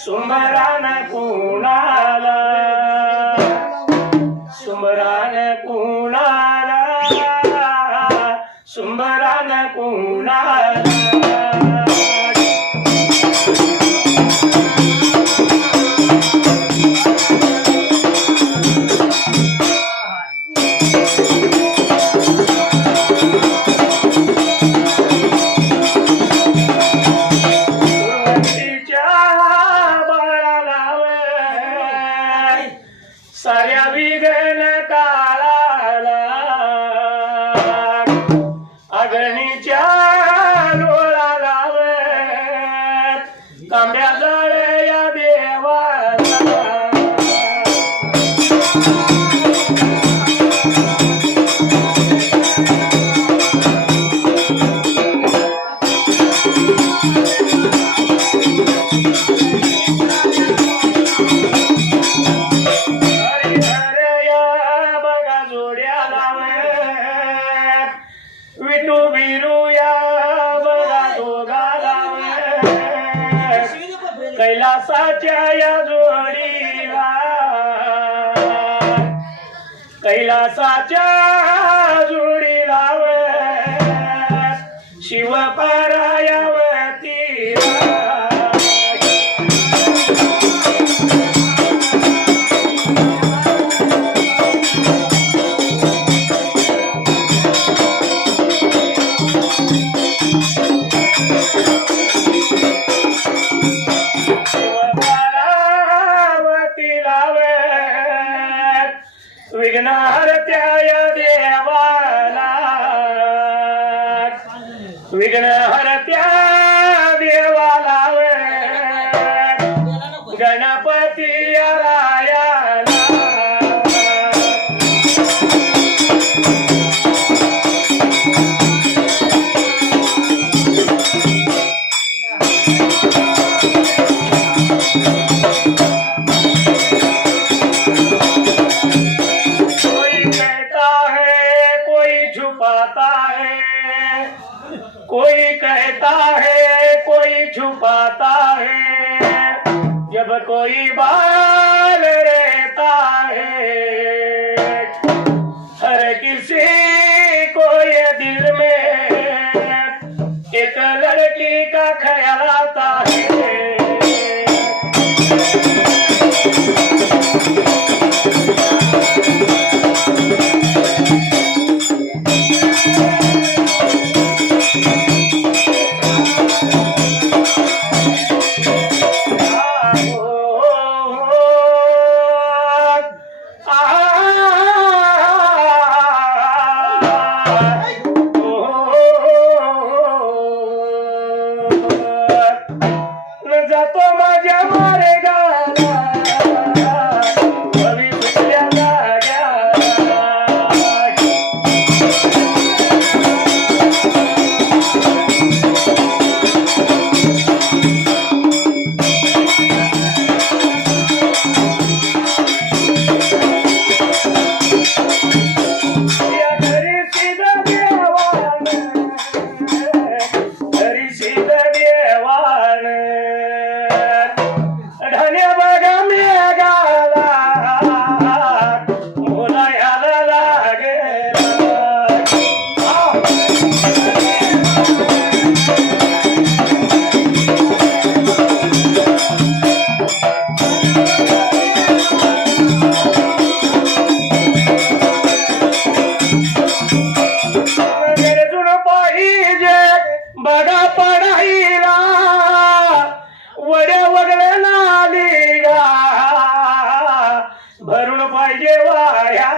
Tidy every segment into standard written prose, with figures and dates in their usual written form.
सुमरान कुणाला सुमरान कुणाला सुमरान कुणाला साऱ्या विघ्न काळाला अग्नीच्या लोळाला तांब्या जळया देवाला विटू बिरूया बघा दोघाला कैलासाच्या या जोडीला कैलासाच्या जोडीला शिवपारायावतीला विघ्नहर्त्या देवाला विघ्नहर्त्या देवाला गणपती रायाला कोई कहता है कोई छुपाता है जब कोई बाल रहता है हर किसी को ये दिल में एक लड़की का ख्याल आता है जातो माझ्या मारेगाला पवित्र जाग्याला या घरी सीधा देवान घरी सीधा देवान धन्य बघा मेघाला मुलायाला लागेल गरजून पाहिजे बघा पडाईला वड्या वगळ्या नालीला भरून पाहिजे वाया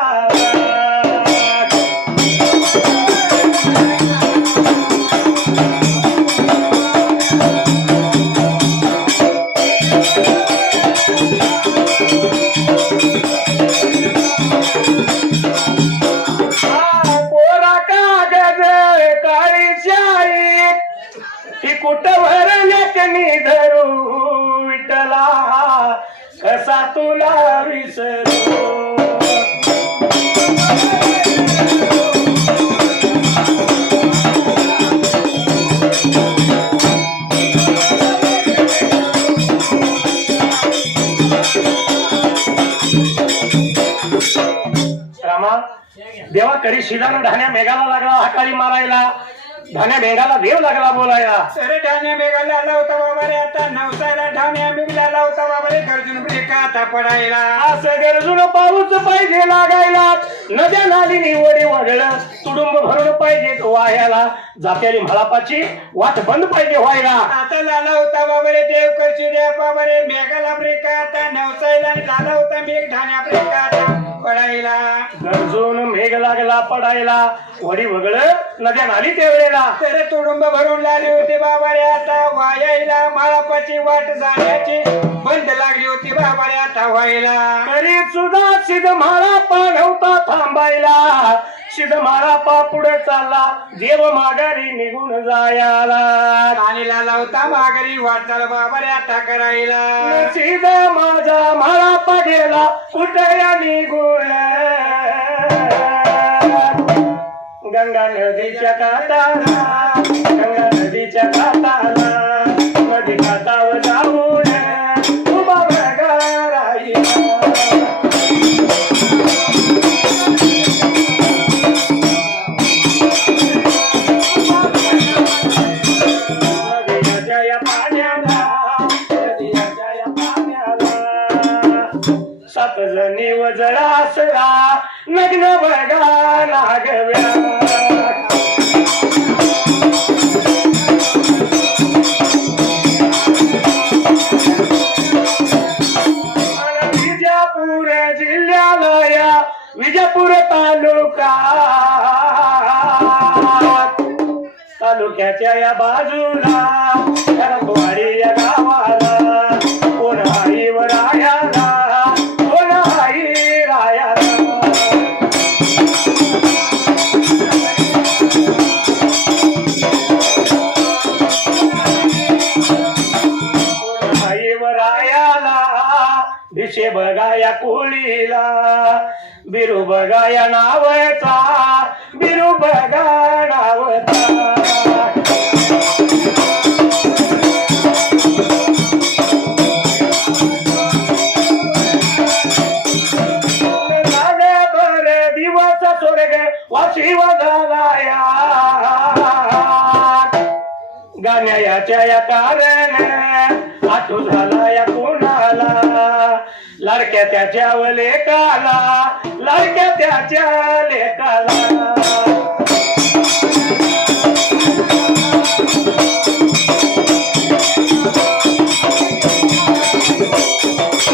की कुठं भरल्याकनी धरू विठला कसा तुला विसरू. देवा करी शिदानं ढाण्या मेघाला लागला हाकाळी मारायला, ढाण्या मेघाला देव लागला बोलायला. अरे ढाण्या मेघाला आला होता बाबा रे, आता नवसाला ढाण्या मेघाला होता बाबा रे, गरजून ब्रेक आता पडायला. असं गरजून पाऊस पाहिजे लागायला, नद्या नालीनी वडे वगळं तुडुंब भरून पाहिजे वाह्याला, जात्याली म्हाळापाची वाट बंद पाहिजे व्हायला. आता लाला होता बाबा रे देव करशी द्या बाबा रे, मेघाला ब्रेक आता नवसायला, झाला होता मेघ ढाण्या ब्रेक आता पडायला. गरजून मेघ लागला पडायला, वडी वगळ नद्या नाली तेवढेला. तर तुडुंब भरून लागले होते बाबा रे, आता वायायला माळापाची वाट जाण्याची बंद लागली होती बाबा रे आता व्हायला. तरी सुद्धा सिद्ध म्हाळापा नव्हता थांबायला, सिद्ध म्हाळापा पुढे चालला देव माघारी निघून जायला. आणि लाला होता माघारी वाटचाल बाबा रे आता करायला. सिद्ध माझा म्हाळापा गेला कुठे निघून, गंगा नदीच्या काठाला, गंगा नदीच्या काठाला, नदी काठावर जाऊन उभा बघा राहिला. नदीच्या या पाण्याला, नदीच्या या पाण्याला, 7 जणी वजळा असला नग्न बघा नागव्या. विजापूर जिल्ह्याला या विजापूर तालुक्याच्या या बाजूला करंबवाडी या गावाला, कोण आई व रायाला, कोण आई रायाला. दिशे बघा या कोळीला, बिरू बघा या नावचा, बिरू बघा नावचा. बर दिवस स्वर्ग वाशी झालाया, गाण्या याच्या या कारण आठू झाला या कोणाला, लाडक्या त्याच्या लेकाला, लाडक्या त्याच्या लेकाला.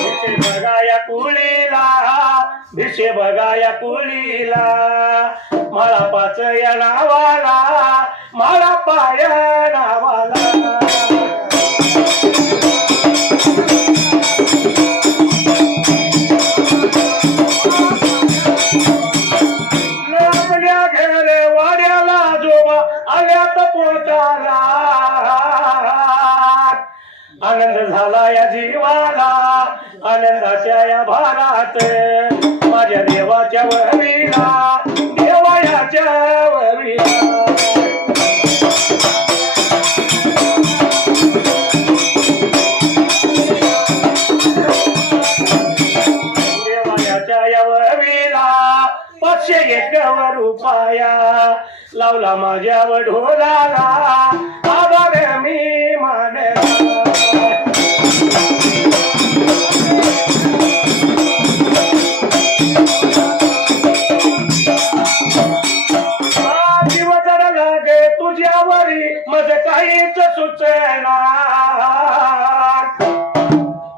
भिसे बघा या कुळीला, भिसे बघा या कुळीला, माळापाच या नावाला, माळापा या नावाला. आनंद झाला या जीवाला, आनंदाच्या या भारात, माझ्या देवाच्या वरीला, देवाच्या वरीला. देवाच्या या वरीला 501 रुपया लावला माझ्यावर ढोलाला, आभार मी मानला. तुझ्यावरी मज काहीच सुचना,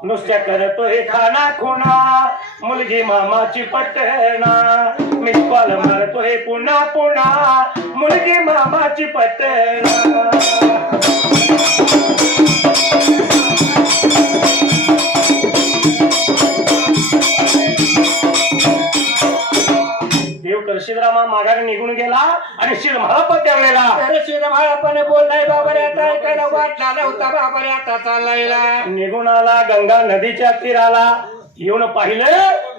नुसत्या करतोय खाना खुना, मुलगी मामाची पटना, मी कॉल मारतोय पुन्हा पुन्हा, मुलगी मामाची पटना. देव करशीरामा माघारी निघून गेला आणि शिरम्हाळा म्हाळापा त्यावेळेला अरे सीधा म्हाळापाने बोललाय बाबा रे आता ऐकायला वाटला नव्हता बाबा रे आता चाललायला निघून आला गंगा नदीच्या तीराला येऊन पाहिलं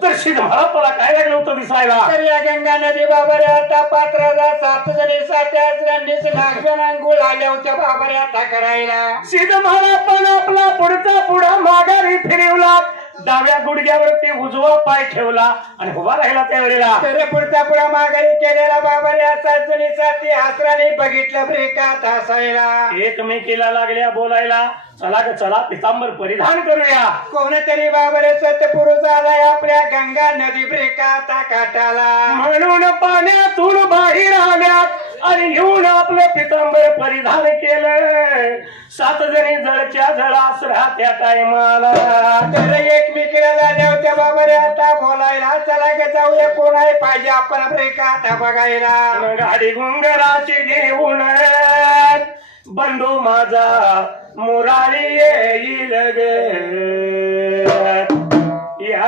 तर सिद्ध म्हाळापाला काय लागलं होतं दिसायला. तर या गंगा नदी बाबा रे आता पात्राला 7 जणी 7 जणांनीच लागून अंघोळ आल्या होत्या बाबा रे आता करायला. सिद्ध म्हाळापान आपला पुढचा पुढा माघारी फिरवला डाव्या गुडघ्यावरती उजवा पाय ठेवला आणि उभा राहिला त्यावेळेला. तर पुढचा पुढा माघारी केलेला बाबा रे 7 जणी 7 हसराने बघितलं ब्रेकात हसायला. एकमेकीला लागल्या बोलायला चला ग चला पितांबर परिधान करूया. कोणतरी बाबा रे सत्पुरुष आलाय आपल्या गंगा नदी ब्रेकात काटाला. म्हणून पाण्यातून बाहेर आल्यात आणि घेऊन आपलं पितांबर परिधान केलं. 7 जणी जळच्या जळास राहत्या टायमाला. तर एकमेकीला झाल्या होत्या बाबा रे आता बोलायला चला ग जाऊया कोण आहे पाहिजे आपण ब्रेकात बघायला. गाडी गुंगराची घेऊन बंधू माझा मुरारी येईल ग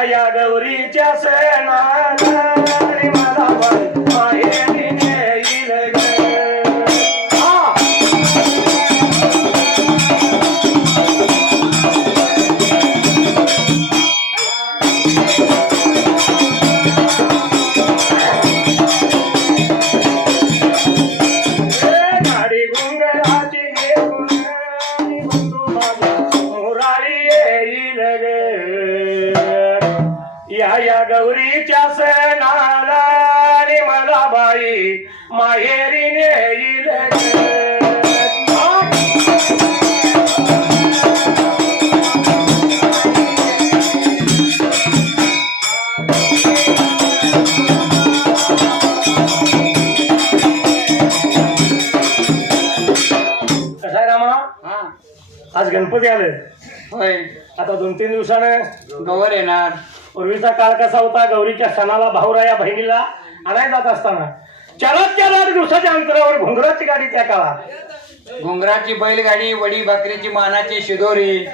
या गौरीच्या सणाला रे मला माहेरी येईल ग. गाडी गुंगराची घेऊन बंधू माझा मुरारी येईल ग या गौरीच्या सणाला रे मला बाई माहेरी नेईल कसा रामा. आज गणपती आलं. होय आता 2-3 दिवसानं गवर येणार. पूर्वीचा काळ कसा होता गौरीच्या सणाला भाऊराया बहिणीला आणाय जात असताना 4 दिवसाच्या अंतरावर घुंगराची गाडी त्या काळात. घुंगराची बैलगाडी वडी भाकरीची मानाची शिदोरी.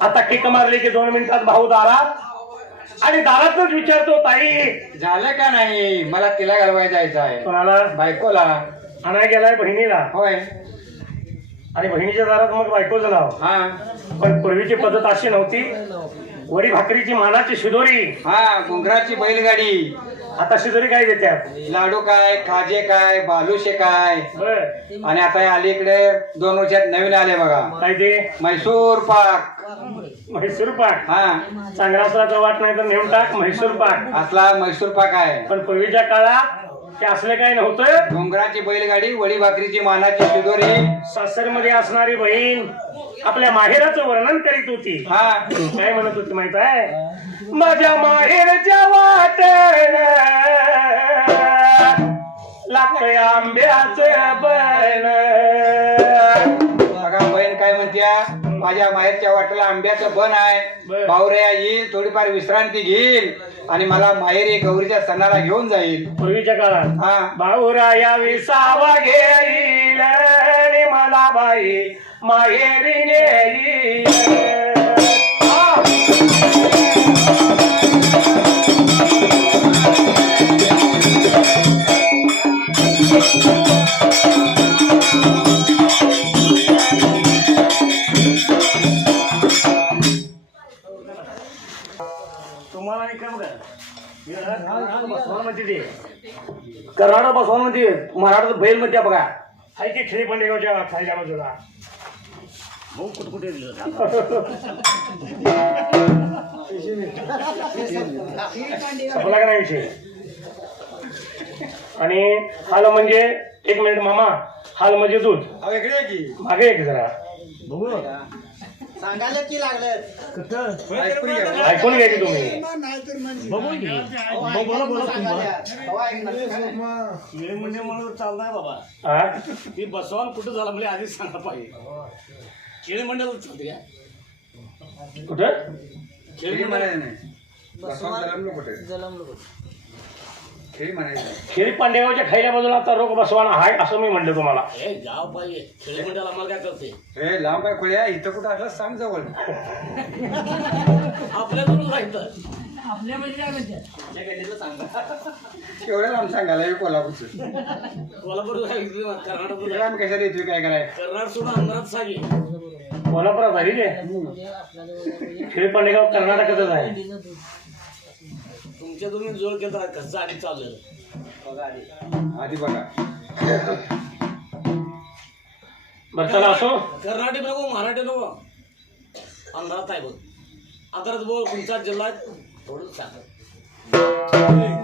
आता किक मारली की 2 मिनिटात भाऊ दारात आणि दारातच विचारतो ताई झालं का नाही मला तिला घालवायला जायचं आहे. कोणाला. बायकोला. आणाय गेलाय बहिणीला. होय आणि बहिणीच्या दारात मग बायकोचं नाव. हा पण पूर्वीची पद्धत अशी नव्हती. वडी भाकरीची मानाची शिदोरी. हा घुंगराची बैलगाडी. आता शिदोरी काय देतात. लाडू काय खाजे काय बालुशे काय. बरं. आणि आता अलीकडे 2 वर्षात नवीन आले बघा काय ते म्हैसूर पाक. म्हैसूर पाक. हा चांगला असला तर वाट नाही तर नेऊन टाक म्हैसूर पाक. असला म्हैसूर पाक आहे. पण पूर्वीच्या काळात ते असले काय नव्हतं. घुंगराची बैलगाडी वडी भाकरीची मानाची शिदोरी. सासरमध्ये असणारी बहीण आपल्या माहेराचं वर्णन करीत होती. हा काय म्हणत होती माहित आहे. माझ्या माहेरच्या वाटण लागतंय आंब्याचं बन. बघा बहीण काय म्हणत्या माझ्या माहेरच्या वाटेला आंब्याचं बन आहे. बर. भाऊरया येईल थोडीफार विश्रांती घेईल आणि मला माहेरी गौरीच्या सणाला घेऊन जाईल. पूर्वीच्या काळात हा भाऊराया विसावा घेईल आणि मला बाई माहेरी नेईल. तुम्हाला काय बघा कर्नाटक बसवून म्हणजे मराठा बैल मध्ये बघा हाय की खेळी पंडेगावच्या खायच्या बाजूला. कुठे संपला का नाही विषय. आणि हाल म्हणजे 1 मिनिट मामा. हाल म्हणजे दूध. वेगळे की मागे एक जरा सांगायला की लागलं ऐकून घ्या की तुम्ही. म्हणजे म्हणून चालणार बाबा हा ती बसवान कुठं झाला म्हणजे आधीच सांगा पाहिजे. खेळ मंडळ चालते का कुठं खेळी म्हणायचं नाही. खेळी म्हणायचं. खेळी पांडेगावच्या खायच्या बाजूला आता रोग बसवाना हाय असं मी म्हणलं तुम्हाला. हे जाव पाहिजे खेळ मंडळ आम्हाला काय करते हे लांब आहे खोळ्या इथं कुठं असलं सांग जवळ. आपल्याकडून राहतं आपल्या म्हणजे काय म्हणते आपल्या गल्लीतलं सांगा एवढं लांब सांगायला मी कोल्हापूरचं कोल्हापूर कर्नाटक एवढं आम्ही कशाला येतोय काय कराय कर्नाटक सोडून अंधारात सागे कोल्हापुरात झाली रे खेळपांडेगाव कर्नाटकातच आहे. तुमच्या तुम्ही जोड केला कसं आधी चालू बघा आधी बघा बरं चला असो. कर्नाटक नको मराठी नको अंधारात आहे बघ अंधारात बोल तुमचा जिल्हा थोडं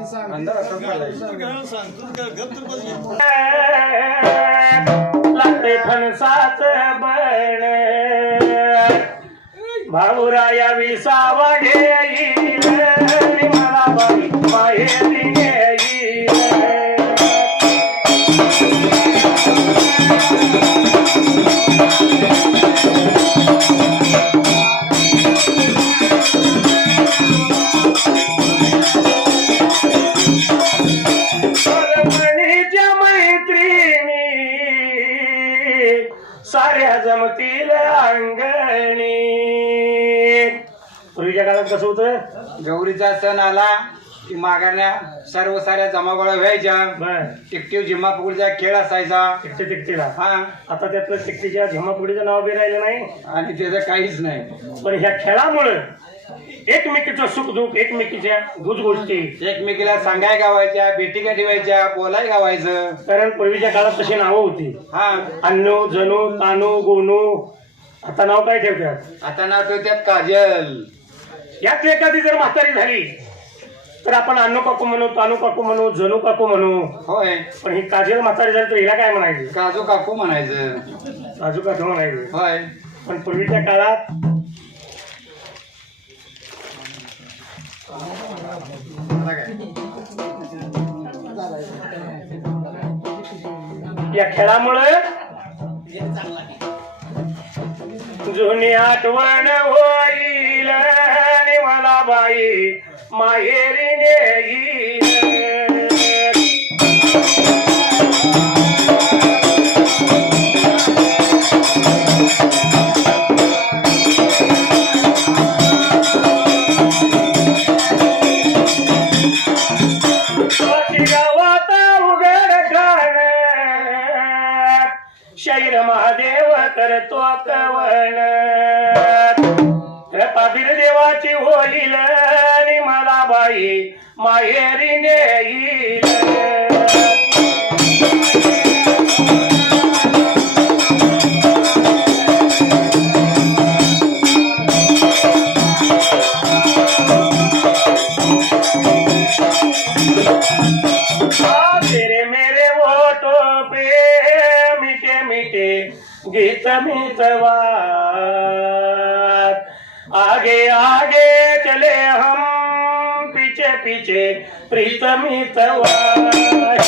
सांग अंधार असं लागते फणसाच बन भाऊराया विसावा घेईल मला बाई माहेरी घेईल. परमणीच्या मैत्रिणी साऱ्या जमतील अंगणी. पूर्वीच्या काळात कसं होतं, गौरीचा सण आला की मागाऱ्या सर्व साऱ्या जमागोळा व्हायच्या. बर टिकटीव झिम्मा फुगडीचा खेळ असायचा. टिकटे टिकटीला हा आता त्यातलं टिकटीच्या झिम्मापुडीचं नाव बी राहिलं नाही. आणि त्याचं काहीच नाही. पण ह्या खेळामुळं एकमेकीचं सुख दुःख एकमेकीच्या गोष्टी एकमेकीला सांगाय गावायच्या, भेटी ठेवायच्या, बोलाय गावायचं. कारण पूर्वीच्या काळात तशी नावं होती. हा अन्नू जनू तानू गोनू. आता नाव काय ठेवतात, आता नाव ठेवत्यात काजल. यात एखादी जर म्हातारी झाली तर आपण अन्नू काकू म्हणू, तानू काकू म्हणू, जनू काकू म्हणू. होय, पण ही काजल म्हातारी झाली तर हिला काय म्हणायचं, काजू काकू म्हणायचं. काजू काकू म्हणायचं. होय, पण पूर्वीच्या काळात या खेळामुळे जुनी आठवण होईल आणि मला बाई माहेरी नेईल. गावात उघड खाण शैर महादेव करतो कवण. पाबीर देवाची होईल आणि मला बाई माहेरी नेईल. तेरे मेरे होठों पे मीठे मीठे गीत मितवार. आगे आगे चले हम पीछे पीछे प्रीत मितवार.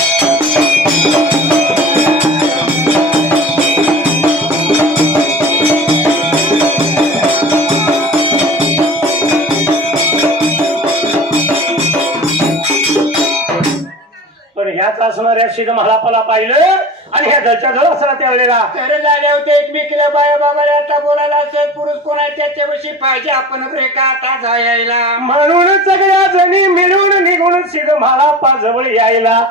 पण ह्याच असणाऱ्या शिद महालापाला पाहिलं आणि ह्या जलच्या जल असणार त्यावेळेला तर लाले होते एकमेकीला बाया बाबा आता बोलायला असं पुरुष कोण आहे त्याच्याविषयी पाहिजे आपण ब्रेका आता जायला. म्हणून सगळ्या जणी मिळून निघून शिद महालापा जवळ यायला.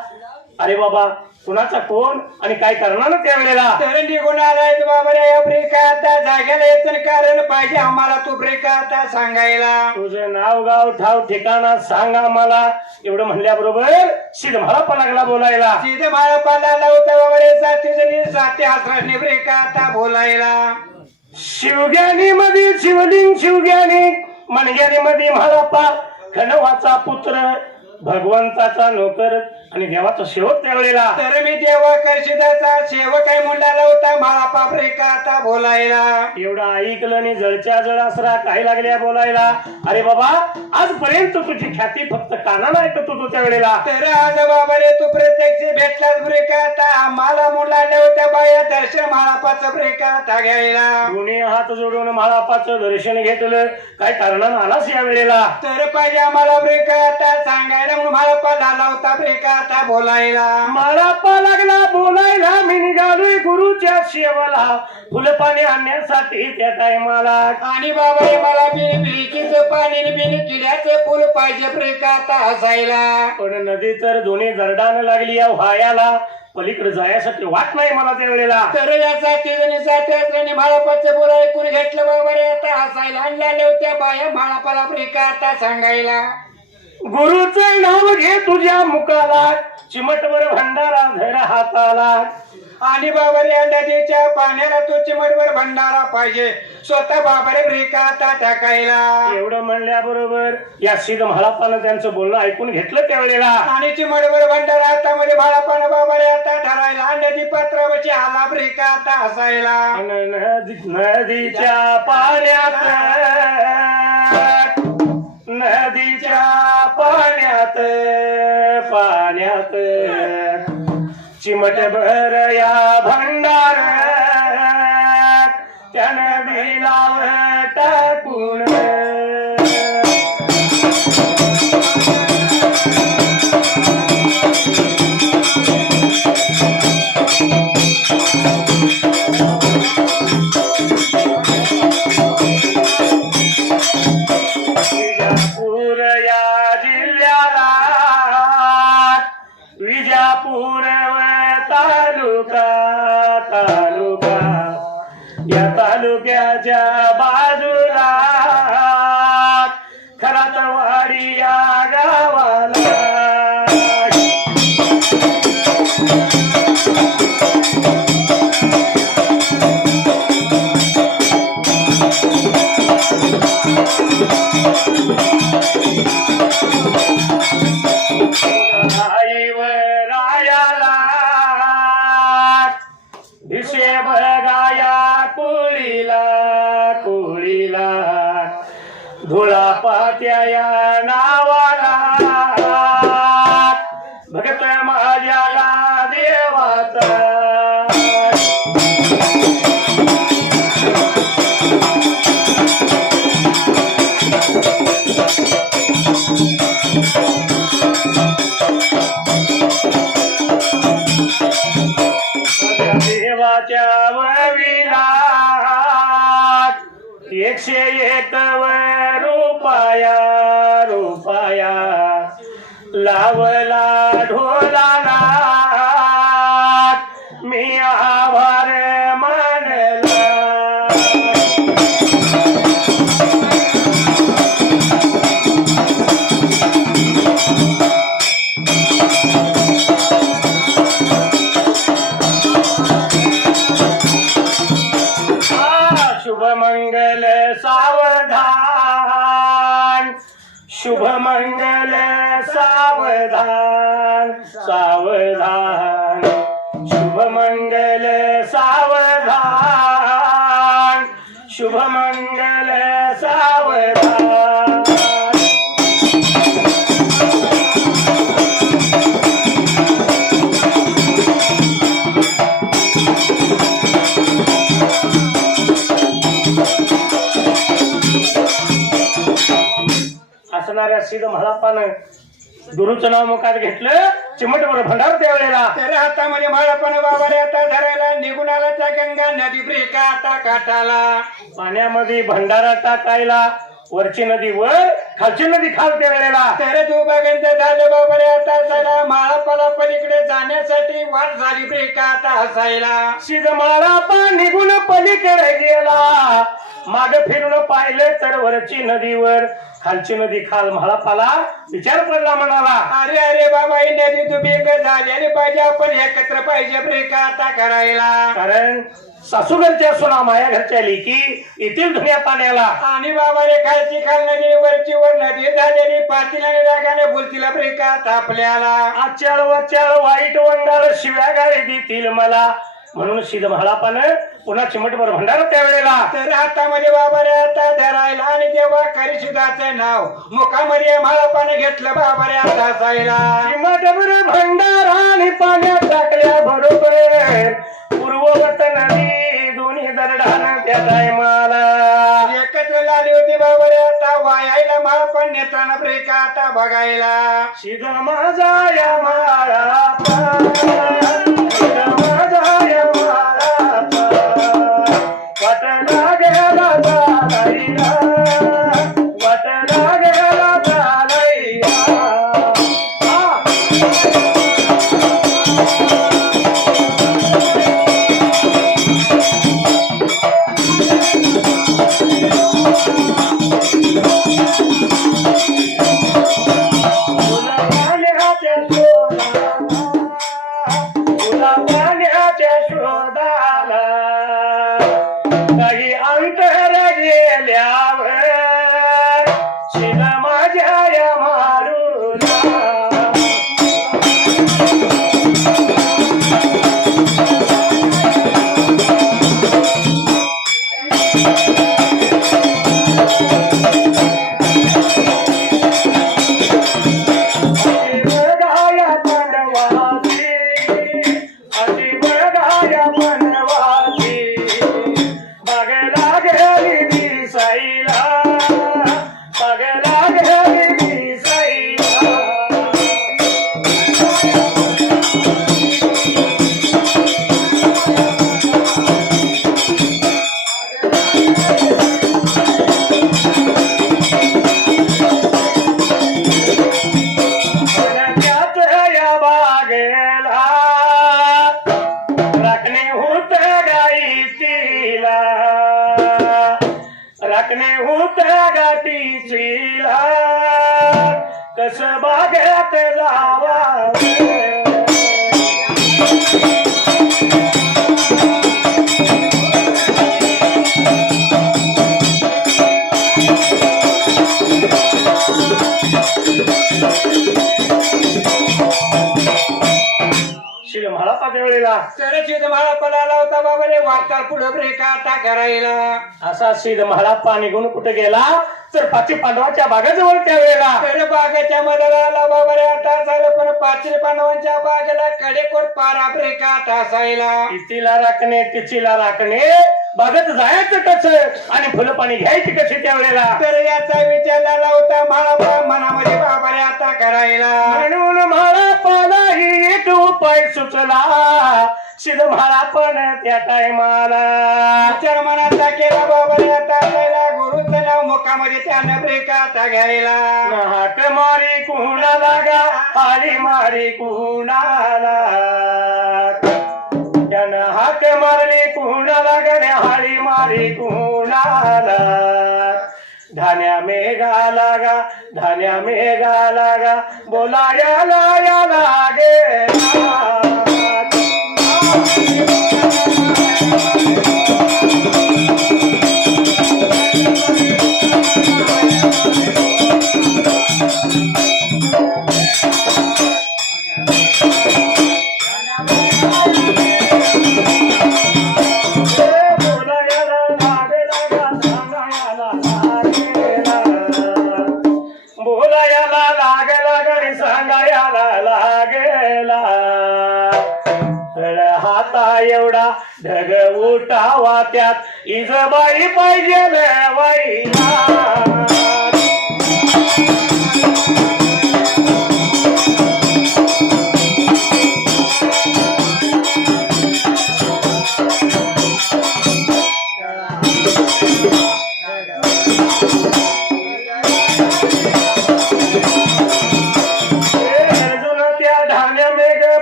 अरे बाबा कुणाचा कोण आणि काय करणार ना त्यावेळेला. तर निघून आलाय बाबा रे ब्रेका आता जाग्याला येतं कारण पाहिजे आम्हाला तू ब्रेका आता सांगायला. तुझं नाव गाव ठाव ठिकाणा सांग आम्हाला. एवढं म्हणल्याबरोबर शिद महालापा लागला बोलायला. तिथे मला पाला होता बाबा रे जाती जणी जाती आसराने ब्रेका आता बोलायला. शिवग्यानी मध्ये शिवलिंग शिवग्यानी मनग्यानी मध्ये महालापा खणवाचा पुत्र भगवंताचा नोकर आणि देवाचा सेवक त्यावेळेला. तर मी देवा कर्षिदाचा सेवक आहे मुंडाला होता मला पापरे का आता बोलायला. एवढं ऐकलं आणि जळच्या जळ असरा काय लागल्या बोलायला. अरे बाबा आजपर्यंत तुझी ख्याती फक्त कानानं ऐकत होतो त्यावेळेला. तर आज बाबा रे तू प्रत्यक्ष भेटलाच ब्रेका आता आम्हाला मुंडाल्या होत्या बाया दर्शन माळापाचं ब्रेका आता घ्यायला. दोन्ही हात जोडून माळापाचं दर्शन घेतलं. काय कारणानं आलास या वेळेला. तर पाहिजे आम्हाला ब्रेका आता सांगायला म्हणून माळापा झाला होता ब्रेका आता बोलायला. माळापा लागला बोलायला, मी निघालोय गुरुच्या सेवाला, फुलपाणी आणण्यासाठी त्या टायमाला. आणि बाबा रे मला बिन बिळकीचं पाणी आणि बिन किड्याचं फुल पाहिजे प्रे का आता हसायला. पण नदी तर दोन्ही जरडान लागली या व्हायाला, पलीकडे जायसाठी वाट नाही मला त्यावेळेला. तर या साथीजणी म्हाळापाचं बोला ऐकून घेतलं बाबा रे आता हसायला. आणल्या होत्या बाया म्हाळापाला प्रे का आता सांगायला. गुरुचं नाव घे तुझ्या मुखाला, चिमटवर भंडारा धर हाताला. आणि बाबा रे या नदीच्या पाण्याला तो चिमटवर भंडारा पाहिजे, स्वतः बाबा रे प्रे का आता टाकायला. एवढं म्हणल्याबरोबर या सिद्ध म्हाळापानं त्यांचं बोलणं ऐकून घेतलं त्यावेळेला. आणि चिमटवर भंडारा हातामध्ये म्हाळापानं बाबा रे आता ठरायला. नदी पात्रावरची आला प्रे का आता हसायला. नदीच्या पाण्यात, नदीच्या पाण्यात, पाण्यात चिमटभर या भंडार त्या नदीला टाकून. विजापूर या जिल्ह्याला, विजापूर तालुका, तालुका या तालुक्याच्या बाजूला खरातवाडी या गावाला. रायाला भिसे बघाया कुळीला, कुळीला धुळा पात्या या नावाला. भगत माझ्या देवाचा. देवाच्या वविला 101 रुपया, रुपया लावला ढोलाला, मी आभार मानला. शुभमंगल सावधान, शुभमंगल सावधान, सावधान शुभमंगल सावधान, शुभमंगल सावधान. असणाऱ्या सिद्ध म्हाळापानं गुरुचं नाव मुखात घेतलं, चिमटवर भंडार त्यावेळेला. तर हातामध्ये म्हाळापानं बाबा रे आता धरायला. निघून आला त्या गंगा नदी प्रे का आता काठाला. पाण्यामध्ये भंडारा टाकायला, वरची नदी वर, खालची नदी खाल त्यावेळेला. तर तू बघेन झालं बाबा रे आता चला म्हाळापाला पलीकडे जाण्यासाठी वाट झाली प्रे का आता हसायला. सिद्ध म्हाळापा निघून पलीकडे गेला, माग फिरून पाहिलं तर वरची नदीवर, खालची नदी खाल. म्हाळापाला विचार पडला म्हणाला, अरे अरे बाबा ही नदी तुम्ही एक झालेली पाहिजे, आपण एकत्र पाहिजे प्रे का आता करायला. कारण सासूघरच्या सुना माया घरच्या लेकी येथील धुण्या पाण्याला. आणि बाबा रे खालची खाल नदी वरची वर नदी झालेली, पातीला जागाने बोलतीला प्रे का आता आपल्याला. आचाळ वाचाळ वाईट वंगाळ शिव्या गाडी देतील मला, म्हणून सिद्ध म्हाळापानं पुन्हा चिमटभर भंडार त्यावेळेला. तर हातामध्ये बाबा रे आता धरायला. आणि जेव्हा करिसुदाचं नाव मुखामध्ये म्हाळापानं घेतलं बाबा रे आता हसायला. चिमटभर भंडार आणि पाण्यात टाकल्या बरोबर, पूर्ववत नदी दोन्ही दरडान त्या टायमाला. एकत्र आली होती बाबा रे आता वायायला माळ पण नेत्रानं ब्रेक आता बघायला शिद माझा या माळा शिद माझा या माळा वाट लागेला चालायला वाट लागेला चालायला तुला पाण्याच्या शोधाला काही अंतर गेल्यावर शिद माझ्या या मारूला राखणे होत गाठीचीला कस बागेत जावा शिल मला पातळीला तर शिद माळा पळाला होता बाबा रे वाटता पुढे ब्रेक आता करायला असा शिद मला पाणी घेऊन कुठे गेला तर पाची पांडवाच्या बागेजवळ त्यावेळेला तर बागेच्या मधाला आला बाबा रे आता झालं पण पाचरी पांडवांच्या बागेला कडेकोट पारा ब्रेक आता असायला तिला राखणे तिचीला राखणे बागेत जायचं कसं आणि फुलं पाणी घ्यायची कशी त्यावेळेला तर याचा विचार झाला होता माळा मनामध्ये बाबा रे आता करायला म्हणून मला पाला ही एक उपाय सुचला शिद मला पण त्या टायमाला विचार मनाचा केला बाबा रे आता असायला गुरुचं नाव मुखामध्ये त्यानं ब्रेक आता घ्यायला हाक मारी कुणाला गा आली मारी कुणाला त्यानं हाक मारली कुणाला गणे हाळी मारी कुणाला धान्या मेघा लागा धान्या मेघा लागा बोलायला या लागे बोलायला लागला गणी सांगायला लागेला हाता एवढा ढग उठावा त्यात इजबाई पाहिजे वाईला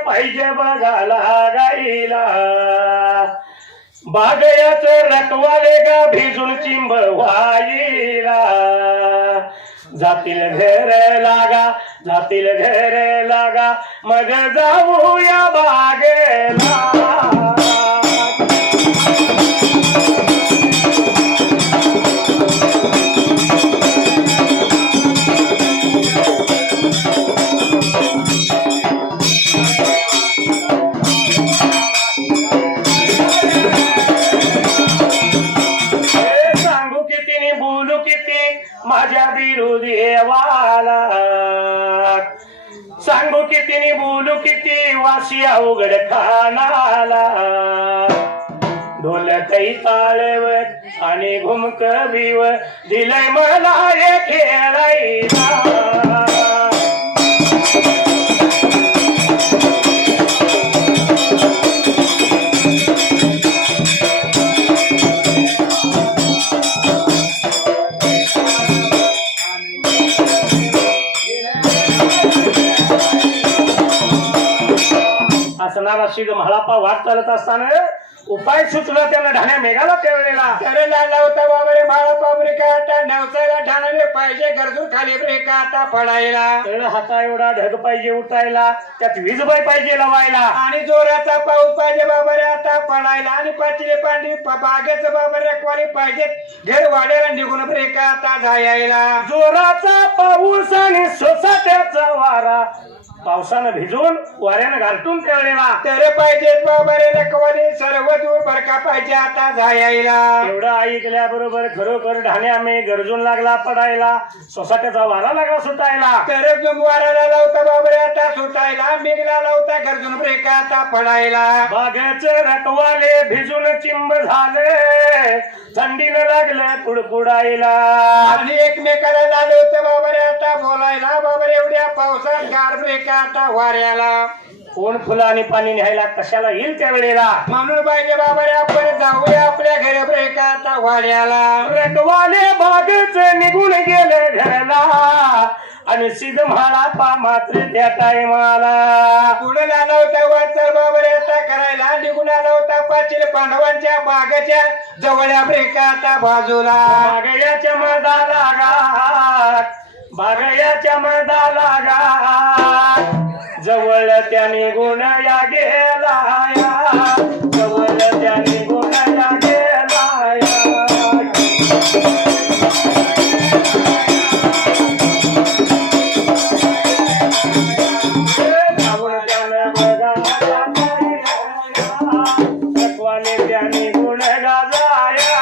पाहिजे बघाला गाईला बागयाच रखवाले गा भिजून चिंब वाईला जातील घर लागा मग जाऊया बागेला माझ्या विरोधी वाला सांगू किती बोलू किती वाशी अवघड खानाला ढोल काही ताळवर आणि घुमक बीव दिलंय मला हे खेळायला. असणारा शिग म्हाळापा वाट चालत असताना उपाय सुचला त्याला ढाण्या मेघाला त्यावेळेला. तर लाला होता बाबरे माळा पाबरे का आता नवसाला ठाणाले पाहिजे गरजू खाली ब्रेका आता पडायला. तळ हाता एवढा ढग पाहिजे उठायला, त्यात वीजबाई पाहिजे लावायला. आणि जोराचा पाऊस पाहिजे बाबरे आता पडायला. आणि पाचिले पांढरी बागेचं बाबरे क्वारी पाहिजे घर वाड्याला निघून ब्रेका आता जायला. जोराचा पाऊस आणि सोसाट्याचा वारा, पावसानं भिजून वाऱ्यानं गारटून त्यावेळेला. तर पाहिजेत बाबरे रखवारी सर्व दूर बरका पाहिजे आता जायला. एवढं ऐकल्याबरोबर खरोखर ढाण्या मे गरजून लागला पडायला, सोसाट्याचा वारा लागला सुटायला. तर वाराला लावता बाबरे आता सुटायला. मेघला लावता गरजून ब्रेका आता पडायला. बागेचे रखवाले भिजून चिंब झाले, थंडीनं लागलं कुडकुडायला. आणि एकमेकाला लाल होतं बाबरे आता बोलायला. बाबरे एवढ्या पावसात गार ब्रेका आता वाऱ्याला. कोण फुलं आणि पाणी न्यायला कशाला येईल त्या वेळेला. म्हणून पाहिजे बाबरे आपण जाऊया आपल्या घरी ब्रेका आता वाऱ्याला. रखवाले बागेचे निघून गेले घरला, आणि सिद्ध म्हाळापा मात्र त्या टायमाला. पुढे आला होता वाचल बाबरे आता करायला. निघून आला होता पाचील पांडवांच्या बागेच्या जवळ्या ब्रेका आता बाजूला. बागयाच्या मधाला गाठ, बागयाच्या मधाला गाठ, जवळ त्याने गुणया गेला या, जवळ त्याने गुणया गेला या. रखवाले त्याने गुण गाजाया.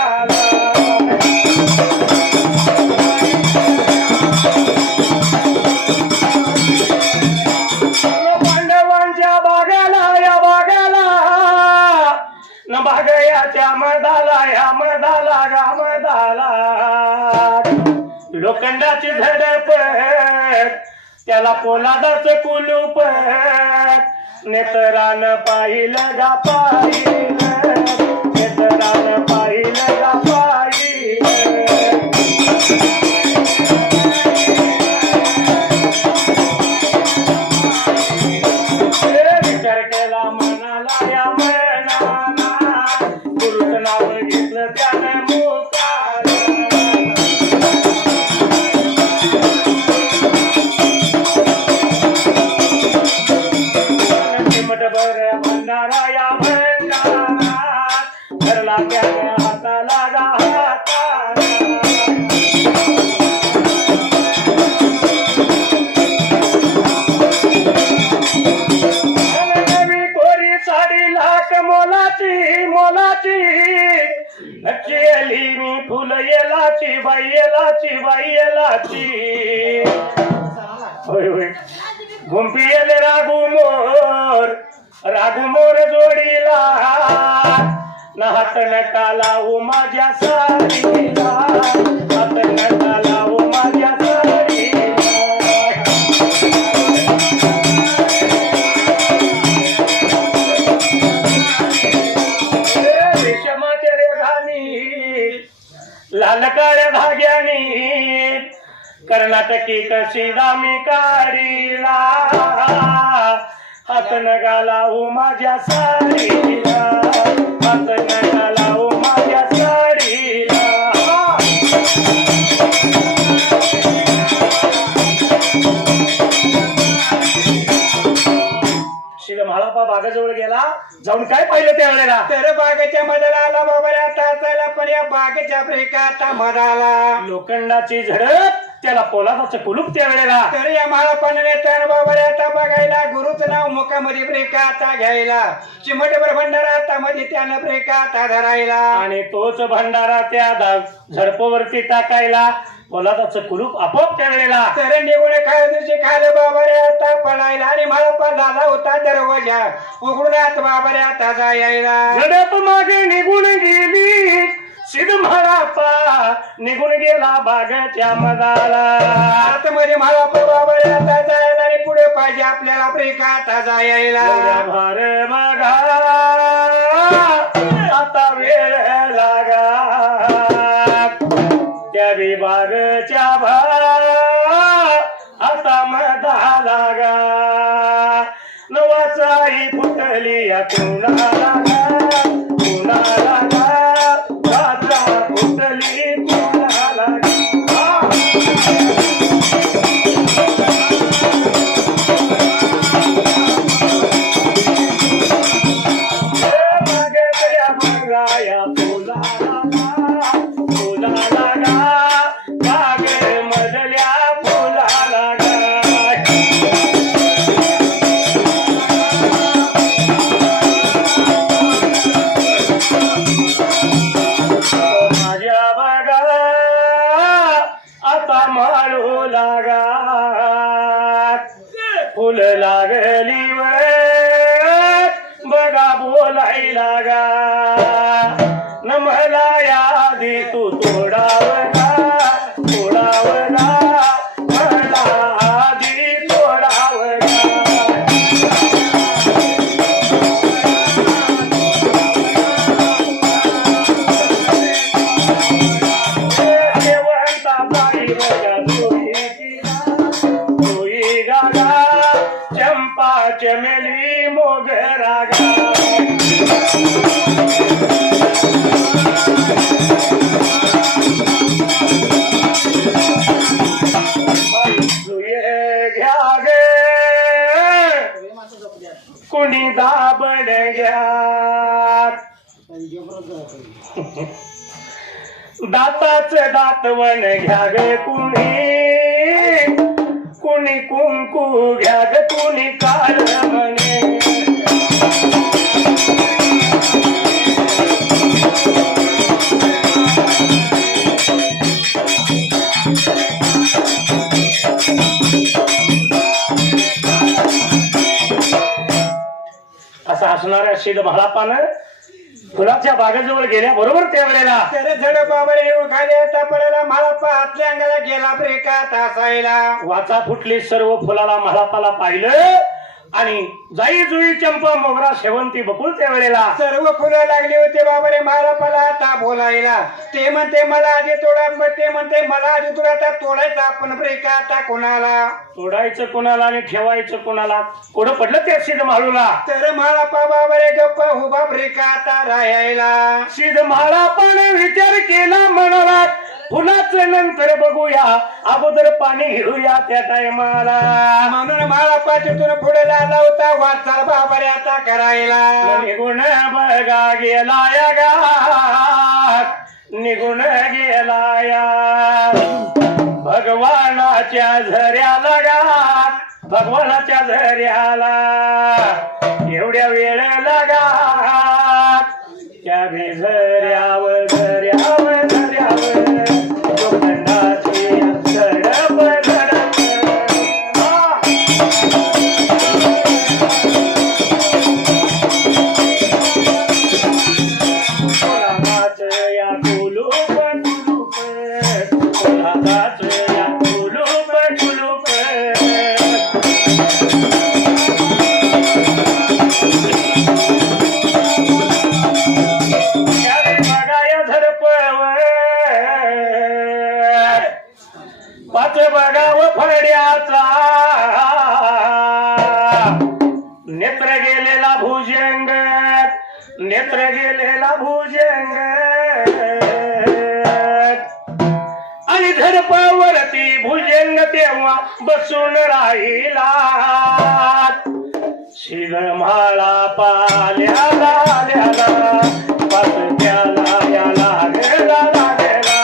पांडवांच्या बागाला या बागाला, न बागयाच्या मधाला या मधाला गा मधाला. लोखंडाची झडप त्याला पोलादाचं कुलूप, नेतरानं पाहिलं गा पाहिलं, नेतरानं पाहिलं गा पाहिलं. विचार केला मनाला या मनाला, गुरुचं नाव घेतलं त्यानं मुखाला. चिमटभर भंडारा या भंडारात, धरला त्याने हाताला गा हाताला. नवी कोरी साडी लाख मोलाची मोलाची, केली मी फुल येलाची बाई येलाची बाई येलाची. होय होय घुंपी येले राघू मोर जोडीला, न हात नका लावू माझ्या साडीला, हात नका लावू माझ्या साडीला. रेशमाच्या रेघानी लाल काळ्या धाग्यानी, कर्नाटकी कशी दामी काढीला, हात नका लावू माझ्या साडीला, हात नका लावू माझ्या साडीला. शिव म्हाळापा बागेजवळ गेला, जाऊन काय पाहिलं त्या वेळेला. तर बागेच्या मधाला आला बाबरे आता असायला. पण या बागेच्या ब्रेका आता मधाला. लोखंडाची झडप त्याला पोलादाचं कुलूप त्या वेळेला. तर या महापाने तर बाबरे आता बघायला. गुरुचं नाव मुखामध्ये ब्रेका आता घ्यायला. चिमटभर भंडारा आता मध्ये त्यानं ब्रेका आता धरायला. आणि तोच भंडारा त्या झडपोवरती टाकायला, पोलादाचं कुलूप आपोआप त्या वेळेला. तर निघून खायचे खायला बाबरे आता पडायला. आणि महापा झाला होता दरवाजा उघडून आत बाबरे आता जायला. झडप मागे निघून गेली, सिद्ध म्हाळा माळापा निघून गेला बागाच्या मदाला. आतमध्ये माळापा बाबा रे आता जायला आणि पुढे पाहिजे आपल्याला ब्रेक आता जायला. एवढ्या भार बघा आता वेळ लागा त्या विभागच्या आता मधा लागा नवाचाही फुटली या कुणाला कुणाला वाचा फुटली कुणाला. या फुलाला फुलाला बाग मधल्या फुलाला माझ्या बागा आता माळू लागा फुल लागली वर बघा बोलाई लागा न मला यादी तू तोडावला तोडावला मला आधी तोडावला. देवंता बाई बघा तुई गागा चंपा चमेली मोगरा गा. कुणी दाबड घ्या दाताच दातवण घ्या ग कुणी कुणी कुंकू घ्या ग कुणी काल म्हणे. असा असणाऱ्या शीद महालापानं फुलाच्या बागेजवळ गेल्या बरोबर त्या वेळेला तर झड बाबा रे खाली आता पडायला माळापा हातल्या अंगाला गेला ब्रेकात असायला. वाचा फुटली सर्व फुलाला महालापाला पाहिलं आणि जाई जुई चंपा मोगरा शेवंती बकुळ त्या वेळेला सर्व फुलं लागली होते बाबा रे माळापाला आता बोलायला. ते म्हणते मला आधी तोडा ते म्हणते मला आधी तोडा आता तोडायचा आपण ब्रेक आता कोणाला तोडायचं कोणाला आणि ठेवायचं कोणाला कोण पडलं त्या शीद माळूला. तर माळापा बाबा रे गप्प उभा ब्रेक आता राहायला. शीद माळापाने विचार केला म्हणाला फुलाचं नंतर बघूया अगोदर पाणी घेऊया त्या टायमाला. म्हणून माळापा तिथून पुढे लागला होता वाटचाल बाबा रे आता करायला. निघून बघा गेलाया गात निघून गेलाया भगवानाच्या झऱ्याला गात भगवानाच्या झऱ्याला एवढ्या वेळ लागात त्या झऱ्यावर झऱ्यावर झऱ्यावर लोखंडाची झडप झडप. कोल्हाच या कुलूप कुलूप कोल्हाच या कुलूप कुलूप बघाया झडपवर पाच बघाव फड्याचा नेत्र गेलेला भुजंग नेत्र गेलेला भुजंग आणि झडपावरती भुजंग तेव्हा बसून राहिला शीद माळा पाल्याला आल्याला पाचत्याला या लागेला लागेला.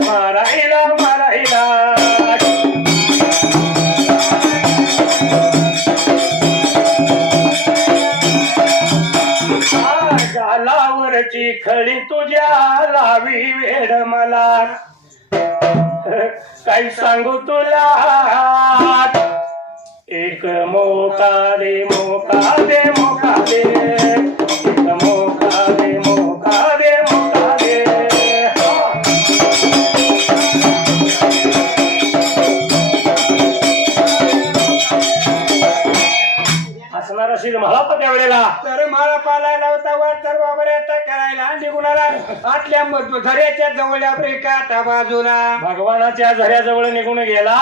मारायला मारायला गालावरची खडी तुझ्या लावी वेड मला काही सांगू तुला एक मोका दे मोका दे मोका दे एक मोका दे मोका दे मोका दे हसणार असेल मला पण त्यावेळेला तर मला पालायला होता वाटतर बाबा आता करायला निघून आला आतल्या झऱ्याच्या जवळ एका बाजूला भगवानाच्या झऱ्याजवळ निघून गेला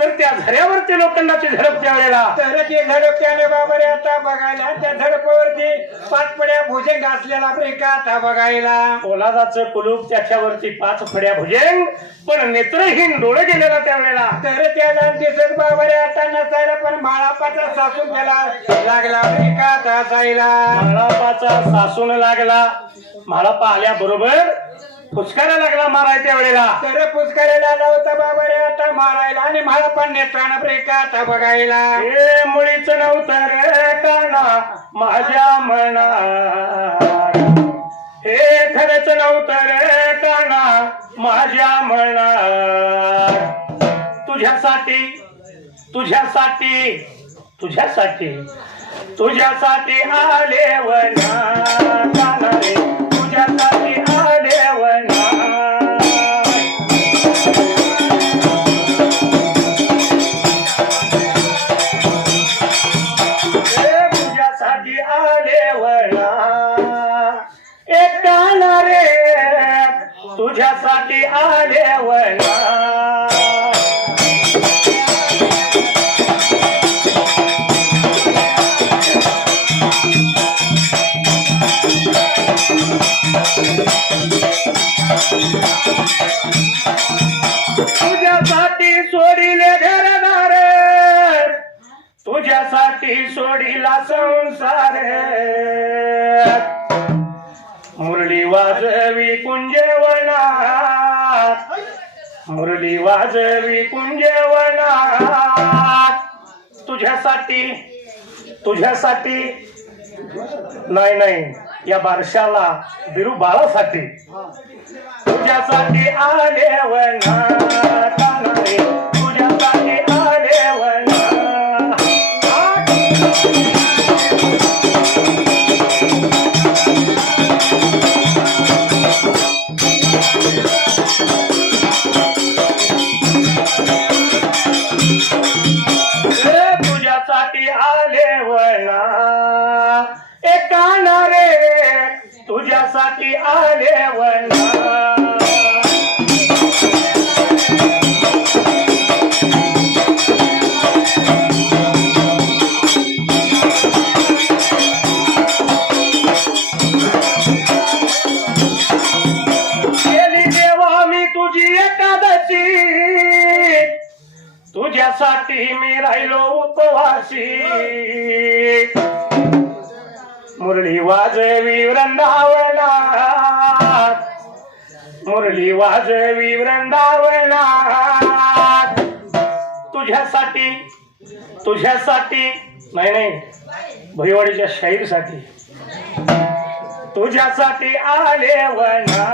तर त्या झऱ्यावरती लोखंडाची झडप त्यावेळेला तर ते झडप त्याने बाबा आता बघायला त्या झडपावरती 5 फड्या भुजंग असलेला ब्रेका आता बघायला पोलादाचं कुलूप त्याच्यावरती 5 फड्या भुजंग पण नेत्रहीन डोळे गेलेला त्यावेळेला तर त्याला दिसत बाबा आता नसायला पण माळापाचा सासून त्याला लागला ब्रेका आता जायला माळापाचा सासून लागला माळापा आल्याबरोबर फुसकारा लागला माराय त्या वेळेला तर पुष्करायला आला होता बाबा रे आता मारायला आणि मला पण नेत्रानं ब्रेका आता बघायला हे मुळीच नव्हतं रे काना माझ्या मनात हे खरंच नव्हतं रे काना माझ्या मनात तुझ्यासाठी तुझ्यासाठी तुझ्यासाठी तुझ्यासाठी आले वना काना रे तुझ्यासाठी आले वना तुझ्यासाठी आले वना एक काना रे तुझ्यासाठी आले वना तुझ्यासाठी सोडिले घरदार तुझ्यासाठी सोडिला संसार मुरली वाजवी कुंजवनात मुरली वाजवी कुंजवनात तुझ्यासाठी तुझ्यासाठी नाही नाही या बारशाला बिरू बाळासाठी तुझ्यासाठी आले वना काना रे तुझ्यासाठी आले वना तुझ्यासाठी आले वना एक काना रे तुझ्यासाठी आले वना गेली देवा मी तुझी एकादशी तुझ्यासाठी मी राहिलो उपवासी मुरली वाजवी वृंदावनात मुरली वाजवी वृंदावनात तुझ्यासाठी तुझ्यासाठी नाही नाही भैवाडीच्या शाहीरसाठी तुझ्यासाठी आले वना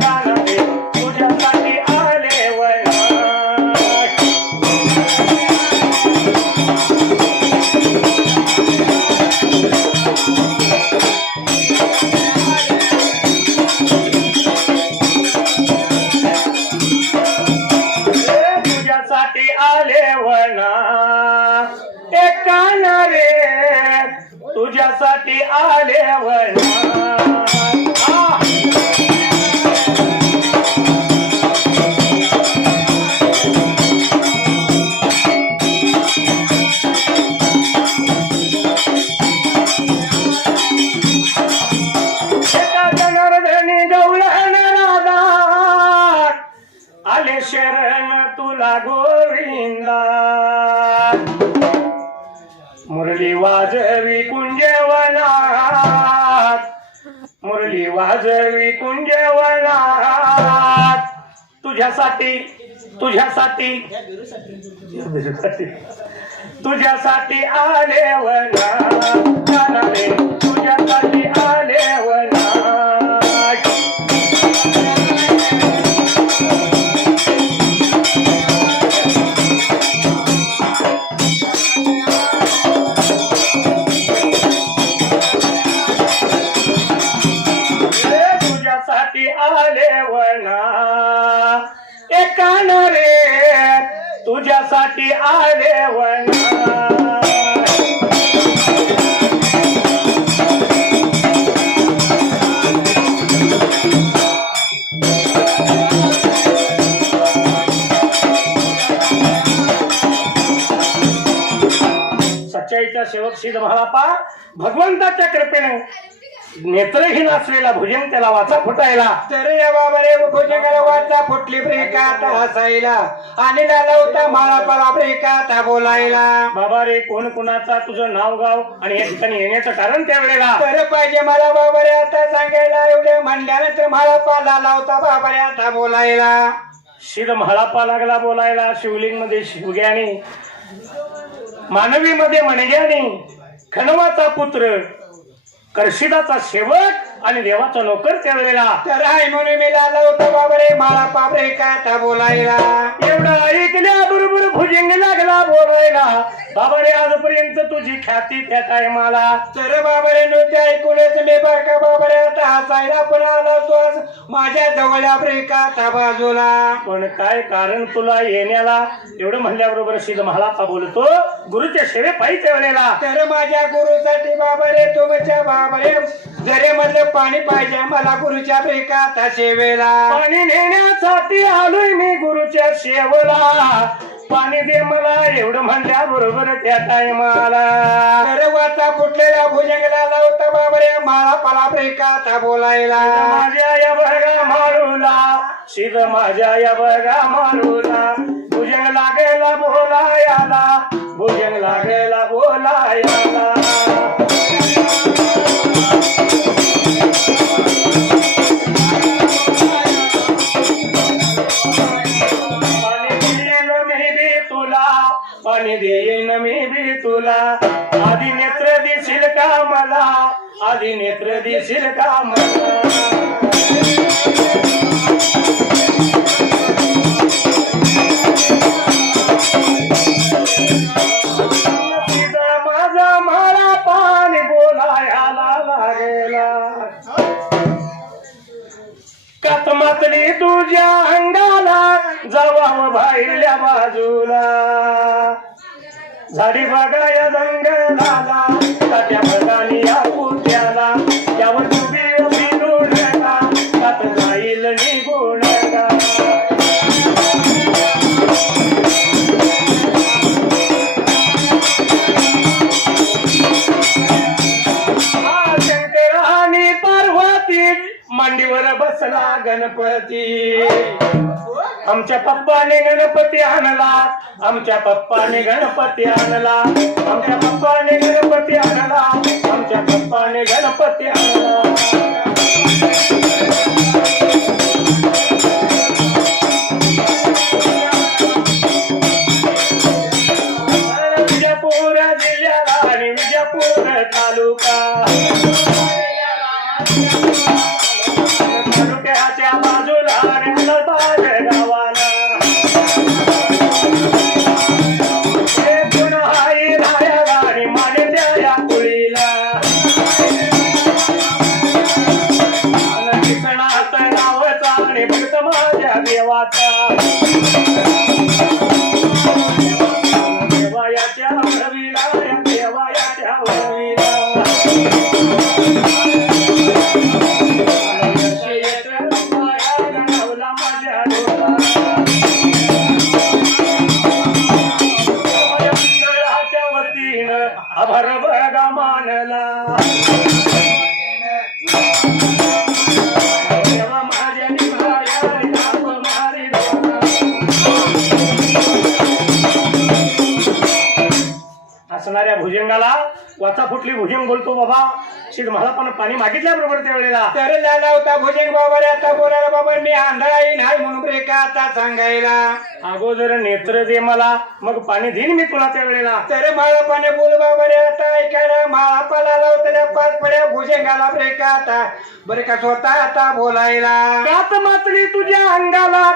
काना रे तुझ्यासाठी आले वना तुझ्यासाठी आले वना एक काना रे तुझ्यासाठी आले वना आले शरण तुला गोविंदा मुरली वाजवी कुंजवनात मुरली वाजवी कुंजवनात तुझ्यासाठी तुझ्यासाठी तुझ्यासाठी आले वना काना रे तुझ्यासाठी आले वना तुझ्यासाठी आले वना सच्चाईचा सेवक सिद्ध महालापा भगवंताच्या कृपेने नेत्रहीन असलेला भुजंग त्याला वाचा फुटायला तर या बाबारे भुजंगाला वाचा फुटली ब्रेकात हसायला आणि लावता माळापाला ब्रेकात बोलायला. बाबा रे कोण कुणाचा तुझं नाव गाव आणि या ठिकाणी येण्याचं कारण त्यावेळेला तर पाहिजे मला बाबारे आता सांगायला एवढे म्हणल्यानंतर माळापाला लावता बाबारे आता बोलायला. सिद्ध महालापा लागला बोलायला. शिवलिंग मध्ये शिवग्याने मानवी मध्ये मणग्याने खणवाचा पुत्र कर्षिदाचा सेवक आणि देवाचा नोकर त्यावेळेला तर आहे म्हणून मी लावला होता बाबारे माळापा ब्रेकात बोलायला. एवढा ऐकल्याबरोबर भुजंग लागला बोलायला. बाबारे आजपर्यंत तुझी ख्याती त्या टायमाला तर बाबारे नृत्य ऐकूनच मी बरका बाबारे आता हसायला पण आला तो आज माझ्या जवळ ब्रेकात बाजूला. पण काय कारण तुला येण्याला एवढं म्हणल्याबरोबर सिद्ध महालापा बोलतो गुरुच्या सेवे पायी त्यावेळेला तर माझ्या गुरुसाठी बाबारे तुमच्या बाबारे जरे मधलं पाणी पाहिजे मला गुरुच्या ब्रेकात सेवेला. पाणी नेण्यासाठी आलोय मी गुरुच्या सेवेला. पाणी दे मला एवढं म्हणल्या बरोबर त्या टायमाला तर वाचा फुटलेला भुजंगला लावता बाबारे माळा पाला ब्रेकात बोलायला. माझ्या या बघा मारूला सिद्ध माझ्या या बघा मारूला भुजंग लागेला बोलायला भुजंग लागेला बोलायला. पाणी देईन मी बी तुला आधी नेत्र दिसील का मला आधी नेत्र दिसील का मला. माझा माळा पाणी बोलायला लागेला कातमातली तुझ्या अंगाला जवाव बाहेरल्या बाजूला झाडी बघा या जंगलाला तात्या बघानी या पुत्याला यावर तुझी बिलून का कात जाईल निघून का. शंकर आणि पार्वती मांडीवर बसला गणपती. आमच्या पप्पाने गणपती आणला आमच्या पप्पाने गणपती आणला आमच्या पप्पाने गणपती आणला आमच्या पप्पाने गणपती आणला. विजापूर जिल्ह्याला आणि विजापूर तालुका तालुक्याच्या बाजूला आणि गावाला आई रायाला आणि मानेच्या या कुळीला किसणात नावाचा आणि भक्त माझ्या देवाचा देवायाच्या हवीला देवायाच्या हवीला. आभार बघा मानला देवा माझ्या निभाया मारी असणाऱ्या भुजंगाला वाचा फुटली भुजंग बोलतो बाबा सिद्ध महालापानं पाणी मागितल्याबरोबर त्यावेळेला तर लाला होता भुजंग बाबारे आता बोलायला बाबा मी आंधळाई नाही म्हणून ब्रेका आता सांगायला. अगोदर नेत्र दे मला मग पाणी देईन मी तुला त्यावेळेला. तर माळापाने बोल बाबारे आता ऐकायला माळापाला लावता 5 पड्या भुजंगाला ब्रेका आता बरे का स्वतः आता बोलायला. कात मातली तुझ्या अंगाला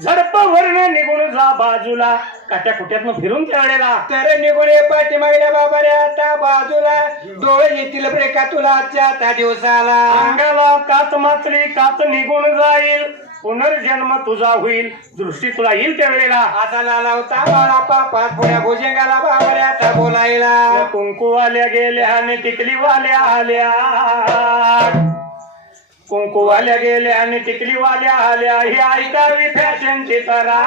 झडप वरण निघून जा बाजूला काट्या कुट्यातनं फिरून त्यावेळेला तर निघून ये पाठीमागल्या बाबारे आता बाजूला डोळे येतील ब्रेका तुला आजच्या त्या दिवसाला. अंगाला कात मातली कात निघून जाईल पुनर्जन्म तुझा होईल, दृष्टी तुला येईल त्यावेळेला. आता लाला होता बाळा पापात पुण्या भुजंगाला बाबरे आता बोलायला. कुंकुवाल्या गेल्या आणि टिकलीवाल्या आल्या, कुंकुवाल्या गेल्या आणि टिकलीवाल्या आल्या. ही ऐकावी फॅशनची तरा,